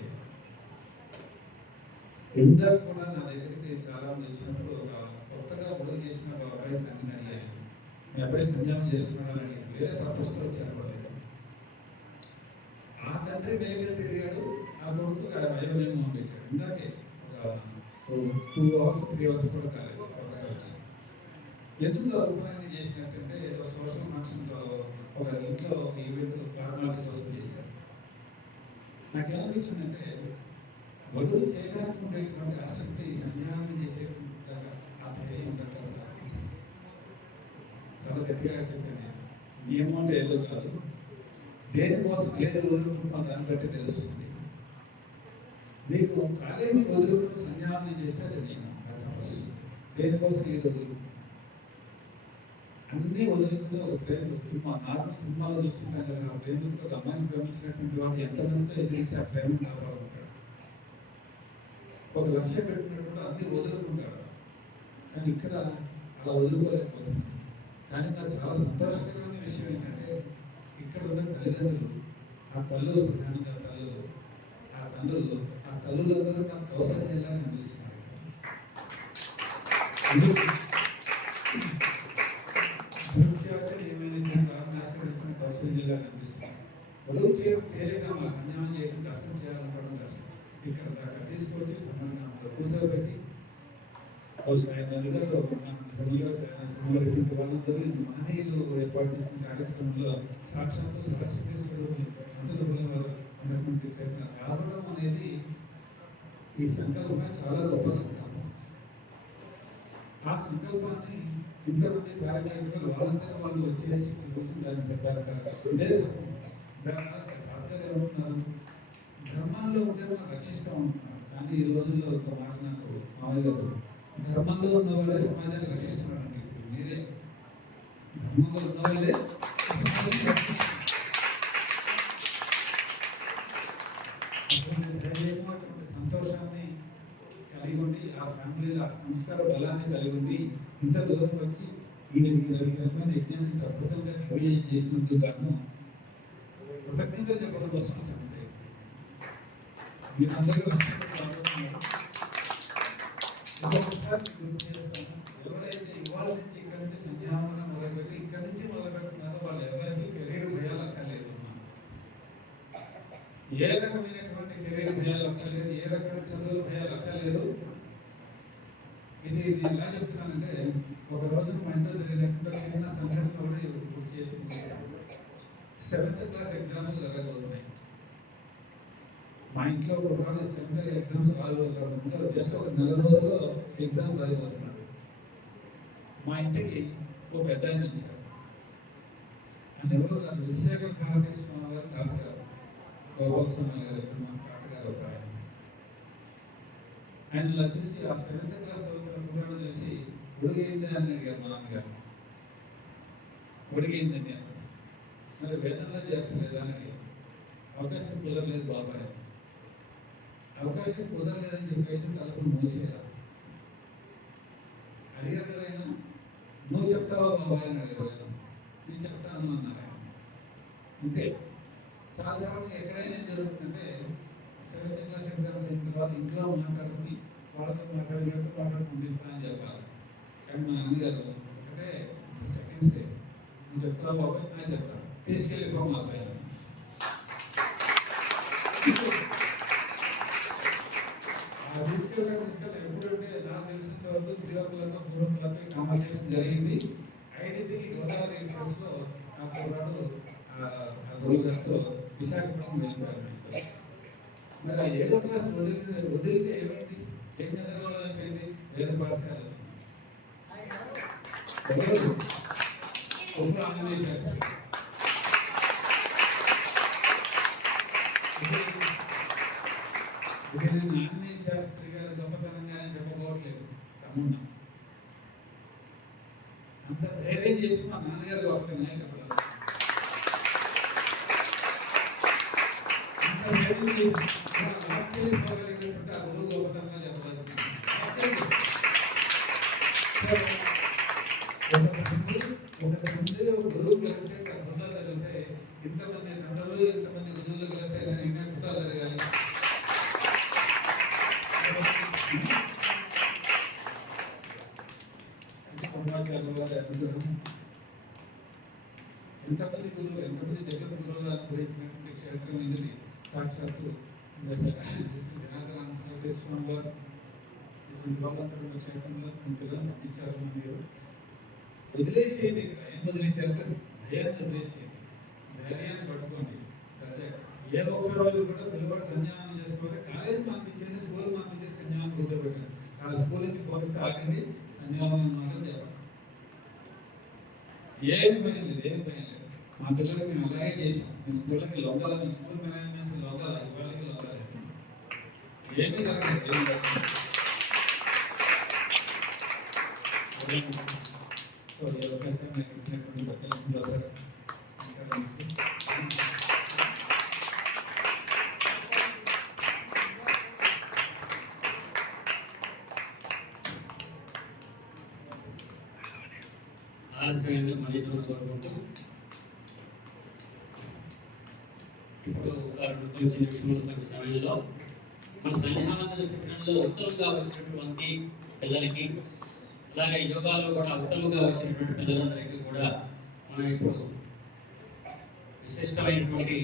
ఇందాక కూడా నా దగ్గరికి చాలా మంది వచ్చినప్పుడు ఒక కొత్తగా బుడగ చేసిన ఒక అబ్బాయి నన్ను అడిగాను, మీ అబ్బాయి సంధ్యానం చేస్తున్నాడు అని. వేరే తప్పస్తూ వచ్చారు వాళ్ళ దగ్గర. ఆ తండ్రి మేలుగా తిరిగాడు, ఆ కొడుకు వయోమేమో పెట్టాడు. ఇందాకే ఒక 2 hours 3 hours కూడా కాలేదు కొత్తగా వచ్చి. ఎందుకు అభిప్రాయాన్ని చేసినట్టంటే ఏదో సోషల్ ఫంక్షన్లో ఒక ఇంట్లో ఒక ఈవెంట్ ఫార్మాలిటీ కోసం చేశారు. నాకేమనిపించిందంటే వధువు చేయడానికి ఉండేటువంటి ఆసక్తి, సంధ్యానం చేసేటువంటి ఆ ధైర్యం ఉండటం చాలా గట్టిగా చెప్పాను. నియమం అంటే ఏదో కాదు, దేనికోసం ఏదో వదులుకుంటున్నాం దాన్ని బట్టి తెలుస్తుంది. మీకు కాలేజీ వదులుకుని సంధ్యానం చేసేది నియమం, దేనికోసం ఏదో అన్నీ వదులుకుంటూ ఒక ప్రేమ సినిమా, నార్మల్ సినిమాలో చూస్తుంటాం కదా, ఆ ప్రేమతో ఒక అమ్మాయిని ప్రేమించినటువంటి వాడు ఎంతమందితో ఎదిరించి ఆ ప్రేమ కాపాడుకుంటాడు. ఒక లక్ష్యం పెట్టినప్పుడు అన్ని వదులుకుంటారు, కానీ ఇక్కడ అలా వదులుకోలేకపోతుంది. కానీ నాకు చాలా సంతోషకరమైన విషయం ఏంటంటే ఇక్కడ ఉన్న తల్లిదండ్రులు, ఆ తల్లులు, ప్రధానంగా తల్లులు, ఆ తండ్రులు, ఆ తల్లులందరూ నాకు కౌశల్యంగా అనిపిస్తున్నారు. ఆశ్రయించిన కౌశల్యంగా కనిపిస్తుంది. వధువు చేయడం తేలిక, మా సంధ్యానం చేయడం కష్టం, చేయాలనుకోవడం కష్టం. ఇక్కడ దాకా తీసుకొచ్చి సమానంగా కూర్చోబెట్టి మహనీయులు ఏర్పాటు చేసిన కార్యక్రమంలో సాక్షాత్తు సరస్వతీశ్వరుడు ఉన్నటువంటి రావడం అనేది ఈ సంకల్పమే చాలా గొప్ప సంకల్పం. ఆ సంకల్పాన్ని ఇంతమంది కార్యక్రమాలు వాళ్ళంతా వాళ్ళు వచ్చేసి కూర్చొని దాన్ని పెట్టారు. ఏమంటున్నారు, ధర్మాల్లో ఉంటే మనం రక్షిస్తూ ఉంటున్నారు. కానీ ఈ రోజుల్లో ఒక మాట నాకు మామయ్య గారు, ధర్మంలో ఉన్న వాళ్ళే సమాజాన్ని రక్షిస్తున్నారండి. మీరే ధర్మంలో ఉన్న వాళ్ళే అటువంటి సంతోషాన్ని కలిగి ఉండి, ఆ ఫ్యామిలీలో ఆ సంస్కార బలాన్ని కలిగి ఉండి ఇంత దూరం వచ్చి ఈ రకమైన యజ్ఞానికి అద్భుతంగా నివేదన చేసినందుకు గాను కృతజ్ఞతలు చెప్పడం కోసం చెప్తే మీరందరూ ఒకసారి గుర్తు చేస్తాను. ఎవరైతే ఇవాళ నుంచి ఇక్కడ నుంచి సంధ్యావనం మొదలుపెట్టి ఇక్కడ నుంచి మొదలుపెడుతున్నారో వాళ్ళు ఎవరికి కెరీర్ భయాలు అక్కర్లేదు. ఏ రకమైనటువంటి కెరీర్ భయాలు అక్కర్లేదు, ఏ రకమైన చదువుల భయాలు అక్కర్లేదు. ఇది నేను ఎలా చెప్తున్నానంటే, ఒక రోజు మా ఇంట్లో జరిగినప్పుడు చిన్న సంఘటన కూడా గుర్తు చేసింది. 7th class ఎగ్జామ్స్ జరగబోతున్నాయి. మా ఇంట్లో ఒక రోజు 7th ఎగ్జామ్స్ రాయబోతున్నారు. జస్ట్ ఒక 4 రోజుల్లో ఎగ్జామ్ రాయబోతున్నాడు. మా ఇంటికి ఒక పెద్ద ఆయన వచ్చారు. ఆయన ఎవరు కాదు, విజయశేఖర్ భారతీ స్వామి గారు తాతగారు, గోపాల స్వామి గారు తాతగారు ఒక ఆయన. ఆయన ఇలా చూసి ఆ 7th class చదువుతున్న చూసి ఉడిగైంది అని అడిగారు మా నాన్నగారు. ఉడిగైందని అన్నారు. మరి వేదంలో చేస్తలేదా అని అడిగారు. అవకాశం కుదరలేదు బాబాయ్, అవకాశం కుదరలేదని చెప్పేసి తలుపులు మూసేయాలి. అడిగారు కదా ఆయన, నువ్వు చెప్తావా బాబాయ్ అని అడిగారు. నేను చెప్తాను అన్నారు ఆయన. అంతే. సాధారణంగా ఎక్కడైనా జరుగుతుందంటే 7th class ఎగ్జామ్స్ అయిన తర్వాత ఇంట్లో మాట్లాడుకుని వాళ్ళతో మాట్లాడుకుని పంపిస్తానని చెప్పాలి. కానీ మా నాన్నగారు ఒకటే సెకండ్సే, నువ్వు చెప్తావు బాబాయ్, నేను చెప్తాను, తీసుకెళ్ళిపో మా అబ్బాయి. తీసుకెళ్ళి ఎప్పుడంటే నాకు తెలిసినంత వరకు 3 o'clock 4 o'clock కాంపిటీషన్ జరిగింది. 5ంటికి గోదావరి ఎక్స్ప్రెస్లో ఆ కుర్రాడు ఆ గురుగారితో విశాఖపట్నం వెళ్ళిపోయారు. మరి ఆ 7వ క్లాస్ వదిలితే ఏమైంది? ఏం చంద్రబాబు అయిపోయింది, వేద పాఠశాల ఆంజనేయ శాస్త్రి. నేను ఆంజనేయ శాస్త్రి గారి గొప్పతనంగానే చెప్పబోట్లేదు, తమ్మున్నా అంత ధైర్యం చేసి మా నాన్నగారు గొప్పతనం చెప్పలేదు. అంత ధైర్యం చేసి ఆశ్చర్యపోగలిగినటువంటి ఆ గురువు గొప్పతనంగా చెప్పలేదు. ఒకటి గురువు కలిస్తే అద్భుతాలు జరుగుతాయి. ఇంతమంది తండ్రులు ఇంతమంది గురువులు కలిస్తే కానీ ఇంకా అద్భుతాలు జరగాలి. ఎంతమంది గురువులు ఎంతమంది జగత్ గురువులు అనుగ్రహించినటువంటి క్షేత్రం ఇది. సాక్షాత్తు జనార్దన స్వామి వారు భగవంతుడు క్షేత్రంలో పిల్లలు పంపించారు. మీరు వదిలేసేయండి, ఏం వదిలేసేయాలంటే ధైర్యాన్ని వదిలేసేయండి, ధైర్యాన్ని పట్టుకోండి. ఏ ఒక్క రోజు కూడా పిల్లవాడు సంజ్ఞానం చేసుకోవాలి. కాలేజీ పంపించేసి స్కూల్ పంపించేసి సంజ్ఞానం కూర్చోబెట్టాలి. ఆ స్కూల్ నుంచి పంపిస్తే ఆగింది సంజ్ఞానం మాత్రం చేయాలి. ఏమి పని లేదు, ఏమి పని లేదు. మా పిల్లలకి మేము అలాగే చేసాం. మేము స్కూల్కి లోకల్ స్కూల్ మేనేజ్మెంట్ లోకల్ ఇవాళకి లోకల్ ఏమీ జరగలేదు, ఏమి జరగలేదు. సో ఈ అవకాశం నాకు ఇచ్చినటువంటి పెద్దలకు ఆలస్యంగా మళ్ళీ కోరుకుంటూ ఇప్పుడు కొంచెం నిమిషంలో కొంచెం సమయంలో మన సంధ్యావందన శిక్షణలో ఉత్తమంగా వచ్చినటువంటి పిల్లలకి, అలాగే యోగాలో కూడా ఉత్తమంగా వచ్చినటువంటి పిల్లలందరికీ కూడా మనం ఇప్పుడు విశిష్టమైనటువంటి